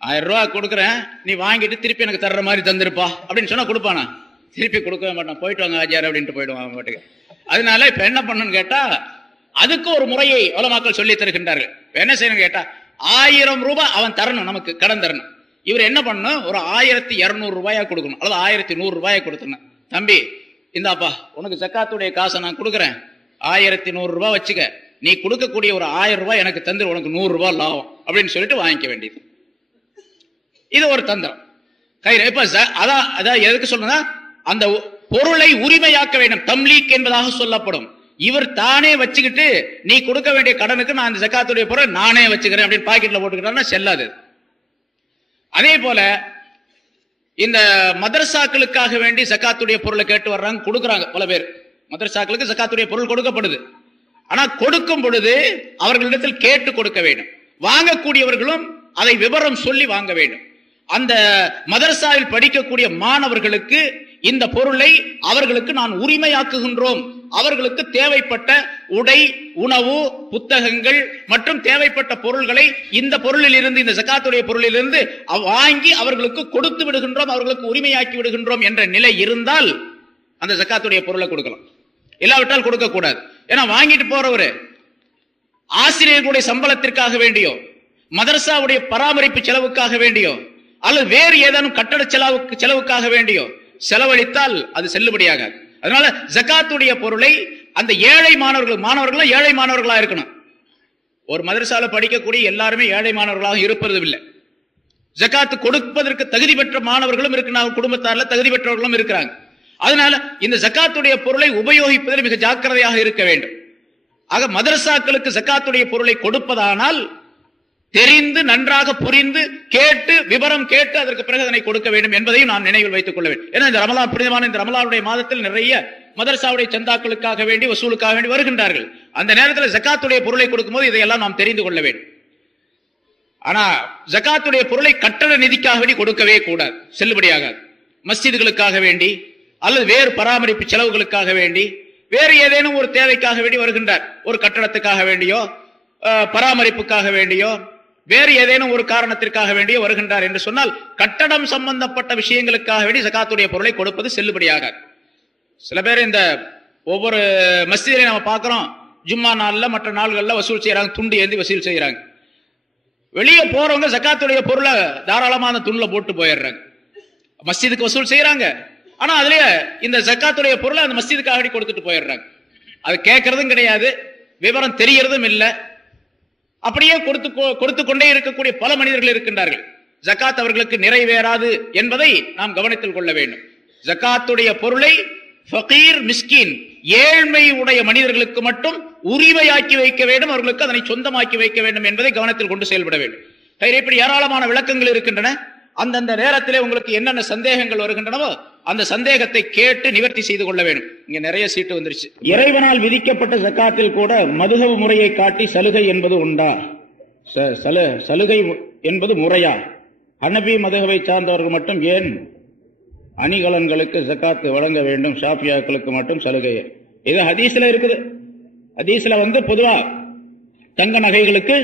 1000 ரூபாய் கொடுக்குறேன், நீ வாங்கிட்டு திருப்பி எனக்கு தர்ற மாதிரி தந்துருப்பா அப்படின்னு சொன்னா கொடுப்பானா? திருப்பி கொடுக்கவே மாட்டான். போயிட்டு வாங்க ஆஜியார் அப்படின்ட்டு போயிடுவாங்க பாட்டுக்கு. அதனால இப்ப என்ன பண்ணணும்னு கேட்டா, அதுக்கு ஒரு முறையை உலமாக்கள் சொல்லி தருகின்றார்கள். என்ன செய்யணும் கேட்டா, 1000 ரூபாய் அவன் தரணும், நமக்கு கடன் தரணும். இவர் என்ன பண்ணணும், ஒரு 1200 ரூபாயா கொடுக்கணும், அல்லது 1100 ரூபாயை கொடுக்கணும். தம்பி இந்தாப்பா, உனக்கு ஜக்காத்துடைய காசை நான் கொடுக்குறேன், 1100 ரூபாய் வச்சுக்க, நீ கொடுக்கக்கூடிய ஒரு 1000 ரூபாய் எனக்கு தந்துரு, உனக்கு 100 ரூபாய் லாபம் அப்படின்னு சொல்லிட்டு வாங்கிக்க வேண்டியது. இது ஒரு தந்திரம். இப்ப அதான் எதுக்கு சொல்றா, அந்த பொருளை உரிமையாக்க வேண்டும், தம்லீக் என்பதாக சொல்லப்படும். இவர் தானே வச்சுக்கிட்டு, நீ கொடுக்க வேண்டிய கடனுக்கு நான் இந்த ஜக்காத்துடைய பொருள் நானே வச்சுக்கிறேன் அப்படின்னு பாக்கெட்ல போட்டுக்கிட்டா செல்லாது. அதே போல இந்த மதரசாக்களுக்காக வேண்டி ஜக்காத்துடைய பொருளை கேட்டு வர்றாங்க, கொடுக்குறாங்க பல பேர். மதரசாக்களுக்கு ஜக்காத்துடைய பொருள் கொடுக்கப்படுது. ஆனா கொடுக்கும் பொழுது அவர்களிடத்தில் கேட்டு கொடுக்க வேண்டும். வாங்கக்கூடியவர்களும் அதை விவரம் சொல்லி வாங்க வேண்டும். அந்த மதரசாவில் படிக்கக்கூடிய மாணவர்களுக்கு இந்த பொருளை அவர்களுக்கு நான் உரிமையாக்குகின்றோம், அவர்களுக்கு தேவைப்பட்ட உடை, உணவு, புத்தகங்கள் மற்றும் தேவைப்பட்ட பொருள்களை இந்த பொருளில் இருந்து, இந்த ஜக்காத்துடைய பொருளில் இருந்து வாங்கி அவர்களுக்கு கொடுத்து விடுகின்றோம், அவர்களுக்கு உரிமையாக்கி விடுகின்றோம் என்ற நிலை இருந்தால் அந்த ஜக்காத்துடைய பொருளை கொடுக்கலாம். இல்லாவிட்டால் கொடுக்க கூடாது. ஏன்னா வாங்கிட்டு போறவரு ஆசிரியர்களுடைய சம்பளத்திற்காக வேண்டியோ மதரசாவுடைய பராமரிப்பு செலவுக்காக வேண்டியோ அல்லது வேறு ஏதேனும் கட்டட செலவுக்காக வேண்டியோ செலவழித்தால் அது செல்லுபடியாகாது. அதனால ஜகாத்துடைய பொருளை அந்த ஏழை மாணவர்கள் ஏழை மாணவர்களா இருக்கணும். ஒரு மதரசால படிக்கக்கூடிய எல்லாருமே ஏழை மாணவர்களாக இருப்பது இல்லை. ஜகாத்து கொடுப்பதற்கு தகுதி பெற்ற மாணவர்களும் இருக்கிறாங்க, குடும்பத்தார்ல தகுதி பெற்றவர்களும் இருக்கிறாங்க. அதனால இந்த ஜகாத்துடைய பொருளை உபயோகிப்பதில் மிக ஜாக்கிரதையாக இருக்க வேண்டும். ஆக மதரசாக்களுக்கு ஜகாத்துடைய பொருளை கொடுப்பதானால் தெரிந்து நன்றாக புரிந்து கேட்டு விவரம் கேட்டு அதற்கு பிறகு அதனை கொடுக்க வேண்டும் என்பதையும் நான் நினைவில் வைத்துக் கொள்ள வேண்டும். ஏன்னா இந்த ரமலான் புனிதமான இந்த ரமலானுடைய மாதத்தில் நிறைய மதரசாவுடைய சந்தாக்களுக்காக வேண்டி வசூலுக்காக வேண்டி வருகின்றார்கள். அந்த நேரத்தில் ஜகாத்துடைய பொருளை கொடுக்கும் போது இதையெல்லாம் நாம் தெரிந்து கொள்ள வேண்டும். ஆனா ஜகாத்துடைய பொருளை கட்டட நிதிக்காக வேண்டி கொடுக்கவே கூடாது, செல்லுபடியாகாது. மஸ்ஜிதுகளுக்காக வேண்டி அல்லது வேறு பராமரிப்பு செலவுகளுக்காக வேண்டி வேறு ஏதேனும் ஒரு தேவைக்காக வேண்டி வருகின்றார், ஒரு கட்டடத்துக்காக வேண்டியோ பராமரிப்புக்காக வேண்டியோ வேறு ஏதேனும் ஒரு காரணத்திற்காக வேண்டியோ வருகின்றார் என்று சொன்னால் கட்டடம் சம்பந்தப்பட்ட விஷயங்களுக்காக வேண்டி ஜகாத்துடைய பொருளை கொடுப்பது செல்லுபடியாகாது. சில பேர் இந்த ஒவ்வொரு மஸ்ஜிதிலையும் நம்ம பார்க்கிறோம், ஜும்மா நாள்ல மற்ற நாள்கள்ல வசூல் செய்யறாங்க, துண்டு ஏந்தி வசூல் செய்யறாங்க. வெளியே போறவங்க ஜகாத்துடைய பொருளை தாராளமான துண்டுல போட்டு போயிடுறாங்க, மஸ்ஜிதுக்கு வசூல் செய்யறாங்க. ஆனா அதுலயே இந்த ஜகாத்துடைய பொருளை அந்த மஸ்ஜிதுக்காக கொடுத்துட்டு போயிடுறாங்க. அது கேட்கறதும் கிடையாது, விவரம் தெரியறதும் இல்லை. அப்படியே கொடுத்து கொண்டே இருக்கக்கூடிய பல மனிதர்கள் இருக்கின்றார்கள். ஜகாத் அவர்களுக்கு நிறைவேறாது என்பதை நாம் கவனத்தில் கொள்ள வேண்டும். ஜகாத்துடைய பொருளை ஃபகீர் மிஸ்கின் ஏழ்மை உடைய மனிதர்களுக்கு மட்டும் உரிமையாக்கி வைக்க வேண்டும், அவர்களுக்கு அதனை சொந்தமாக்கி வைக்க வேண்டும் என்பதை கவனத்தில் கொண்டு செயல்பட வேண்டும். இப்படி ஏராளமான விளக்கங்கள் இருக்கின்றன. அந்தந்த நேரத்திலே உங்களுக்கு என்னென்ன சந்தேகங்கள் வருகின்றனவோ அந்த சந்தேகத்தை கேட்டு நிவர்த்தி செய்து கொள்ள வேண்டும். இங்க நிறைய சீட்டு வந்துருச்சு. இறைவனால் விதிக்கப்பட்ட ஜகாத்தில் கூட மதுஹப் முறையை காட்டி சலுகை என்பது உண்டா? சலுகை என்பது முறையா? ஹனபி மதுஹபை சார்ந்தவர்கள் மட்டும் ஏன் அணிகலன்களுக்கு ஜகாத்து வழங்க வேண்டும், ஷாஃபியாக்களுக்கு மட்டும் சலுகை? இது ஹதீஸ்ல இருக்குது. ஹதீஸ்ல பொதுவா தங்க நகைகளுக்கு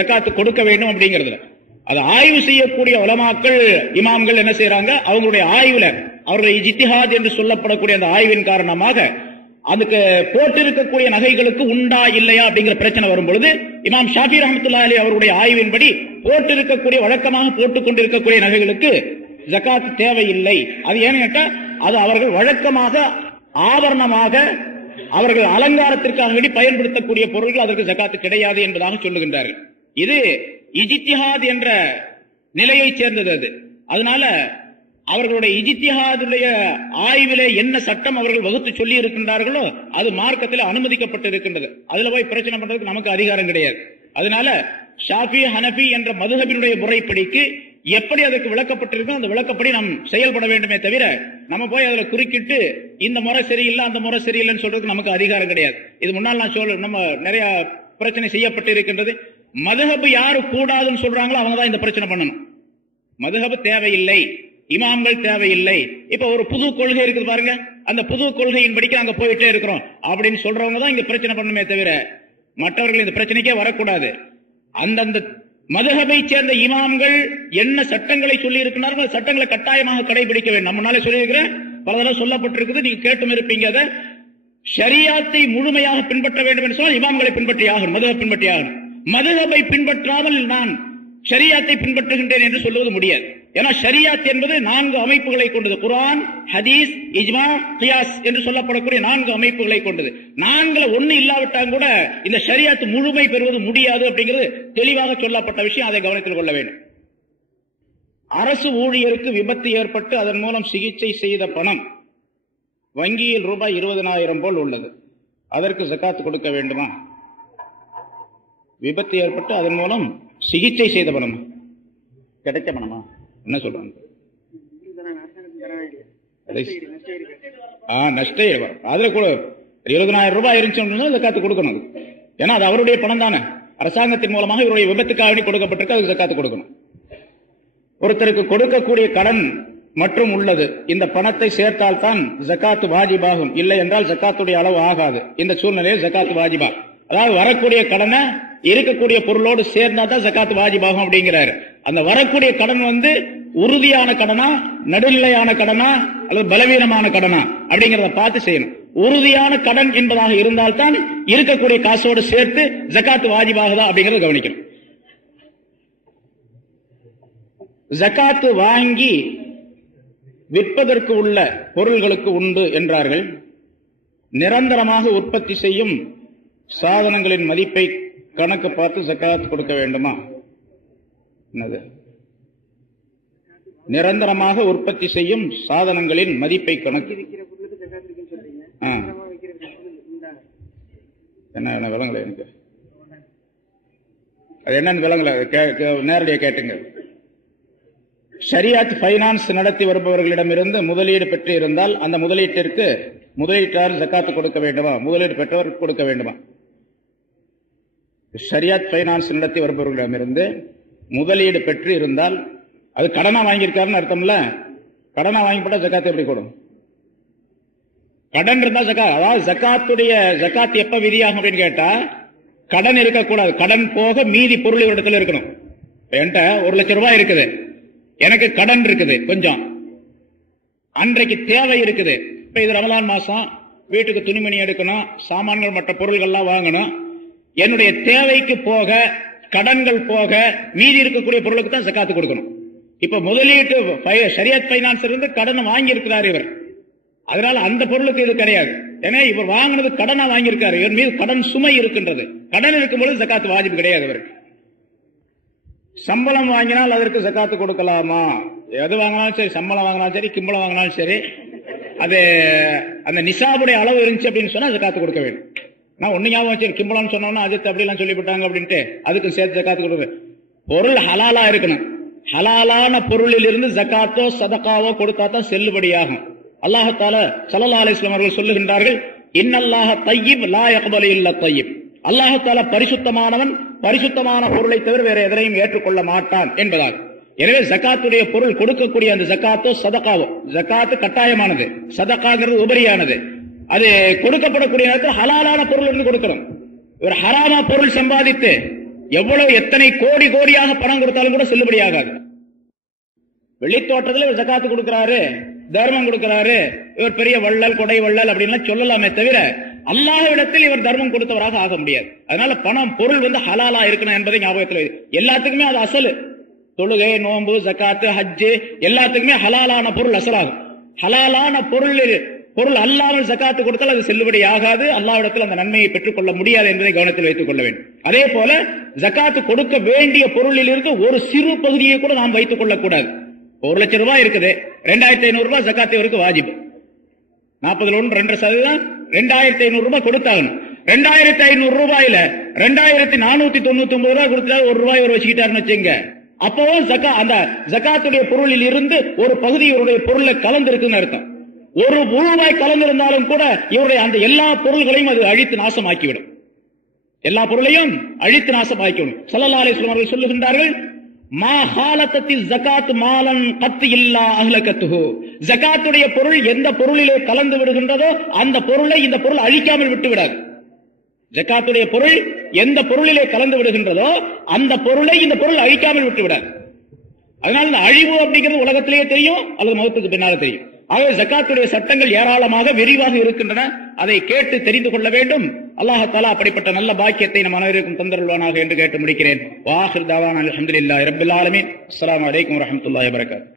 ஜகாத்து கொடுக்க வேண்டும் அப்படிங்கிறது. அதை ஆய்வு செய்யக்கூடிய உலமாக்கள் இமாம்கள் என்ன செய்யறாங்க, அவங்களுடைய ஆய்வுல அவருடைய இஜ்திஹாத் என்று சொல்லப்படக்கூடிய அந்த ஆய்வின் காரணமாக அதுக்கு போட்டிருக்கக்கூடிய நகைகளுக்கு உண்டா இல்லையா அப்படிங்கிற பிரச்சனை வரும் பொழுது இமாம் ஷாஃபி ரஹ்மத்துல்லாஹி அலைஹி அவருடைய ஆய்வின்படி போட்டிருக்கக்கூடிய வழக்கமாக போட்டுக் கொண்டிருக்கக்கூடிய நகைகளுக்கு ஜகாத் தேவையில்லை. அது ஏன்னு கேட்டா அது அவர்கள் வழக்கமாக ஆபரணமாக அவர்கள் அலங்காரத்திற்காக வேண்டி பயன்படுத்தக்கூடிய பொருட்கள் அதற்கு ஜகாத்து கிடையாது என்பதாக சொல்லுகின்றார்கள். இது இஜ்திஹாத் என்ற நிலையை சேர்ந்தது. அது அதனால அவர்களுடைய இஜ்திஹாதுடைய ஆய்விலே என்ன சட்டம் அவர்கள் வகுத்து சொல்லி இருக்கின்றார்களோ அது மார்க்கத்தில் அனுமதிக்கப்பட்டு இருக்கின்றது. அதுல போய் பிரச்சனை பண்றதுக்கு நமக்கு அதிகாரம் கிடையாது. அதனால ஷாஃபி ஹனபி என்ற மதுஹபினுடைய முறைப்படிக்கு எப்படி அதற்கு விளக்கப்பட்டிருக்கோ அந்த விளக்கப்படி நாம் செயல்பட வேண்டுமே தவிர நம்ம போய் அதுல குறுக்கிட்டு இந்த முறை சரியில்லை அந்த முறை சரியில்லைன்னு சொல்றதுக்கு நமக்கு அதிகாரம் கிடையாது. இது முன்னால் நான் நம்ம நிறைய பிரச்சனை செய்யப்பட்டு இருக்கின்றது. மதுஹப் யாரு கூடாதுன்னு சொல்றாங்களோ அவங்க தான் இந்த பிரச்சனை பண்ணணும். மதுஹப் தேவையில்லை, இமாம்கள் தேவையில்லை. இப்ப ஒரு புது கொள்கை இருக்குது பாருங்க, அந்த புது கொள்கையின் படிக்க நாங்க போயிட்டே இருக்கிறோம் அப்படின்னு சொல்றவங்க தான் இங்க பிரச்சனை பண்ணுமே தவிர மற்றவர்கள் இந்த பிரச்சனைக்கே வரக்கூடாது. அந்தந்த மதுஹபை சேர்ந்த இமாம்கள் என்ன சட்டங்களை சொல்லி இருக்கிறார்கள் சட்டங்களை கட்டாயமாக கடைபிடிக்க வேண்டும். முன்னாலே சொல்லியிருக்கிறேன், பல தடவை சொல்லப்பட்டிருக்குது, நீங்க கேட்டும் இருப்பீங்க. அதை ஷரியாத்தை முழுமையாக பின்பற்ற வேண்டும் என்று சொன்னால் இமாம்களை பின்பற்றியாகும், மதுஹப் பின்பற்றியாகும். மதுஹபை பின்பற்றாமல் நான் ஷரியாத்தை பின்பற்றுகின்றேன் என்று சொல்லுவது முடியாது. ஏன்னா ஷரியாத் என்பது 4 அமைப்புகளை கொண்டது. குர்ஆன், ஹதீஸ், இஜ்மா, கியாஸ் என்று சொல்லப்படக்கூடிய 4 அமைப்புகளை கொண்டது. 4ல ஒன்னு இல்லாவிட்டால் கூட இந்த ஷரியாத் முழுமை பெறுவது முடியாது அப்படிங்கிறது தெளிவாக சொல்லப்பட்ட விஷயம். அதை கவனத்தில் கொள்ள வேண்டும். அரசு ஊழியருக்கு விபத்து ஏற்பட்டு அதன் மூலம் சிகிச்சை செய்த பணம் வங்கியில் ரூபாய் 20,000 போல் உள்ளது, அதற்கு ஜகாத் கொடுக்க வேண்டுமா? விபத்து ஏற்பட்டு அதன் மூலம் சிகிச்சை செய்த பணமா, கிடைச்ச பணமா, என்ன சொல்றாங்க? நஷ்ட அதுல கூட 20,000 ரூபாய் இருந்துச்சு ஜகாத்து கொடுக்கணும். ஏன்னா அது அவருடைய பணம் தானே, அரசாங்கத்தின் மூலமாக இவருடைய விபத்துக்காக கொடுக்கப்பட்டிருக்கு, அதுக்கு ஜகாத்து கொடுக்கணும். ஒருத்தருக்கு கொடுக்கக்கூடிய கடன் மற்றும் உள்ளது, இந்த பணத்தை சேர்த்தால் தான் ஜகாத்து வாஜிபாகும், இல்லை என்றால் ஜகாத்துடைய அளவு ஆகாது. இந்த சூழ்நிலையில் ஜகாத்து வாஜிபா, அதாவது வரக்கூடிய கடனை இருக்கக்கூடிய பொருளோடு சேர்ந்தா தான் ஜகாத்து வாஜிபாகும் அப்படிங்கிறாரு. அந்த வரக்கூடிய கடன் உறுதியான கடனா, நடுநிலையான கடனா அல்லது பலவீனமான கடனா அப்படிங்கறத பார்த்து செய்யணும். உறுதியான கடன் என்பதாக இருந்தால்தான் இருக்கக்கூடிய காசோடு சேர்த்து ஜகாத்து வாஜிபாகுதா அப்படிங்கறத கவனிக்கணும். ஜகாத்து வாங்கி விற்பதற்கு உள்ள பொருள்களுக்கு உண்டு என்றார்கள். நிரந்தரமாக உற்பத்தி செய்யும் சாதனங்களின் மதிப்பை கணக்கு பார்த்து ஜகாத் கொடுக்க வேண்டுமா? என்னது? நிரந்தரமாக உற்பத்தி செய்யும் சாதனங்களின் மதிப்பை கணக்கு என்ன விளங்கல எனக்கு, அது என்னன்னு விளங்கல, நேரடியாக கேட்டுங்க. ஷரியாத் பைனான்ஸ் நடத்தி வருபவர்களிடமிருந்து முதலீடு பெற்று இருந்தால் அந்த முதலீட்டிற்கு முதலீட்டாளர் ஜகாத்து கொடுக்க வேண்டுமா, முதலீடு பெற்றவர் கொடுக்க வேண்டுமா? ஷரியாத் பைனான்ஸ் நடத்தி வருபவர்களிடமிருந்து முதலீடு பெற்று இருந்தால், அது கடனா வாங்கியிருக்காருன்னு அர்த்தம்ல. கடனா வாங்கிப்பட்டா ஜகாத்து எப்படி கொடுக்கும்? கடன் இருந்தா ஜகாத், அதாவது ஜகாத் எப்ப விதியாகும் அப்படின்னு கேட்டா, கடன் இருக்கக்கூடாது. கடன் போக மீதி பொருள் இடத்துல இருக்கணும். என்கிட்ட 1 லட்சம் ரூபாய் இருக்குது, எனக்கு கடன் இருக்குது கொஞ்சம், அன்றைக்கு தேவை இருக்குது. இப்ப இது ரமலான் மாசம், வீட்டுக்கு துணிமணி எடுக்கணும், சாமான்கள் மற்ற பொருள்கள்லாம் வாங்கணும். என்னுடைய தேவைக்கு போக, கடன்கள் போக மீதி இருக்கக்கூடிய பொருளுக்கு தான் ஜகாத்து கொடுக்கணும். இப்ப முதலீட்டு ஷரியத் பைனான்ஸ் இருந்து கடன் வாங்கி இருக்கிறார் இவர், அதனால அந்த பொருளுக்கு இது கிடையாது. ஏன்னா இவர் வாங்கினது கடனா வாங்கியிருக்காரு, இவர் மீது கடன் சுமை இருக்கின்றது. கடன் இருக்கும்போது ஜகாத்து வாஜிப் கிடையாது இவருக்கு. சம்பளம் வாங்கினால் அதற்கு ஜகாத்து கொடுக்கலாமா? எது வாங்கினாலும் சரி, சம்பளம் வாங்கினாலும் சரி, கிம்பளம் வாங்கினாலும் சரி, அது அந்த நிசாபுடைய அளவு இருந்துச்சு அப்படின்னு சொன்னா ஜகாத்து கொடுக்க வேண்டும். நான் ஒண்ணு ஞாபகம் வச்சு, கிம்பளம் சொன்னோம்னா அதுக்கு அப்படிலாம் சொல்லிவிட்டாங்க அப்படின்ட்டு அதுக்கு சேர்த்து ஜகாத்து கொடுக்க. பொருள் ஹலாலா இருக்கணும். ஹலாலான பொருளில் இருந்து ஜகாத்தோ சதகாவோ கொடுத்தா தான் செல்லுபடியாகும். அல்லாஹ் தஆலா ஸல்லல்லாஹு அலைஹி வஸல்லம் அவர்கள் சொல்லுகின்றார்கள், இன்னல்லாஹ தய்யிப் லா யக்பலு இல்லா தய்யிப். அல்லாஹ் தஆலா பரிசுத்தமானவன், பரிசுத்தமான பொருளை தவிர வேற எதனையும் ஏற்றுக்கொள்ள மாட்டான் என்பதாக. எனவே ஜகாத்துடைய பொருள் கொடுக்கக்கூடிய அந்த ஜகாத்தோ சதகாவோ, ஜகாத்து கட்டாயமானது, சதகாங்கிறது உபரியானது. அது கொடுக்கப்படக்கூடிய நேரத்தில் ஹலாலான பொருள் இருந்து கொடுக்கணும். ஒரு ஹராமா பொருள் சம்பாதித்து எவ்வளவு எத்தனை கோடி கோடியாக பணம் கொடுத்தாலும் கூட செல்லுபடியாகாது. வெளித்தோட்டத்தில் இவர் ஜகாத்து கொடுக்கிறாரு, தர்மம் கொடுக்கிறாரு, இவர் பெரிய வள்ளல், கொடை வள்ளல் அப்படின்னு சொல்லலாமே தவிர அல்லாஹ்விடத்தில் இவர் தர்மம் கொடுத்தவராக ஆக முடியாது. அதனால பணம் பொருள் ஹலாலா இருக்கணும் என்பதை ஞாபகத்தில். எல்லாத்துக்குமே அது அசலு. தொழுகை, நோன்பு, ஜகாத்து, ஹஜ்ஜு எல்லாத்துக்குமே ஹலாலான பொருள் அசலாகும். ஹலாலான பொருள் அல்லாமல் ஜகாத்து கொடுத்தால் அது செல்லுபடி ஆகாது, அல்லாஹ்விடத்தில் அந்த நன்மையை பெற்றுக் கொள்ள முடியாது என்பதை கவனத்தில் வைத்துக் கொள்ள வேண்டும். அதே போல ஜகாத்து கொடுக்க வேண்டிய பொருளில் இருந்து ஒரு சிறு பகுதியை கூட நாம் வைத்துக் கொள்ளக்கூடாது. 1 லட்சம் ரூபாய் இருக்குது, 2500 ரூபாய் ஜகாத்து இவருக்கு வாஜிப். 40 2500 ரூபாய் கொடுத்தாகணும். 2500 ரூபாயில 2499 ரூபாய் கொடுத்தா 1 ரூபாய் ஒரு வச்சுக்கிட்டாருன்னு வச்சுங்க, அப்பவும் அந்த ஜகாத்துடைய பொருளில் இருந்து ஒரு பகுதி இவருடைய பொருளை கலந்து இருக்குன்னு அர்த்தம். 1 ரூபாய் கலந்திருந்தாலும் கூட இவருடைய அந்த எல்லா பொருள்களையும் அது அழித்து நாசமாக்கிவிடும். எல்லா பொருளையும் அழித்து நாசமாக்கிவிடும். ஸல்லல்லாஹு அலைஹி வஸல்லம் அவர்கள் சொல்லுகின்றார்கள், மா ஹாலத்தத்தில் ஜகாத் மாலன் கத்து இல்லா அஹ்லகத்துஹு. ஜகாத்துடைய பொருள் எந்த பொருளிலே கலந்து விடுகின்றதோ அந்த பொருளை இந்த பொருள் அழிக்காமல் விட்டு விடாது. ஜகாத்துடைய பொருள் எந்த பொருளிலே கலந்து விடுகின்றதோ அந்த பொருளை இந்த பொருள் அழிக்காமல் விட்டு விடாது. அதனால இந்த அழிவு அப்படிங்கிறது உலகத்திலேயே தெரியும் அல்லது மௌத்துக்கு பின்னால தெரியும். ஆகவே ஜகாத்துடைய சட்டங்கள் ஏராளமாக விரிவாக இருக்கின்றன. அதை கேட்டு தெரிந்து கொள்ள வேண்டும். அல்லாஹ் தஆலா அப்படிப்பட்ட நல்ல பாக்கியத்தை நம் அனைவருக்கும் தந்தருள்வானாக என்று கேட்டு முடிக்கிறேன். வாஹிர் தவானா அல்ஹம்துலில்லாஹி ரப்பில் ஆலமீன். அஸ்ஸலாமு அலைக்கும் வரஹ்மத்துல்லாஹி வபரகாத்துஹு.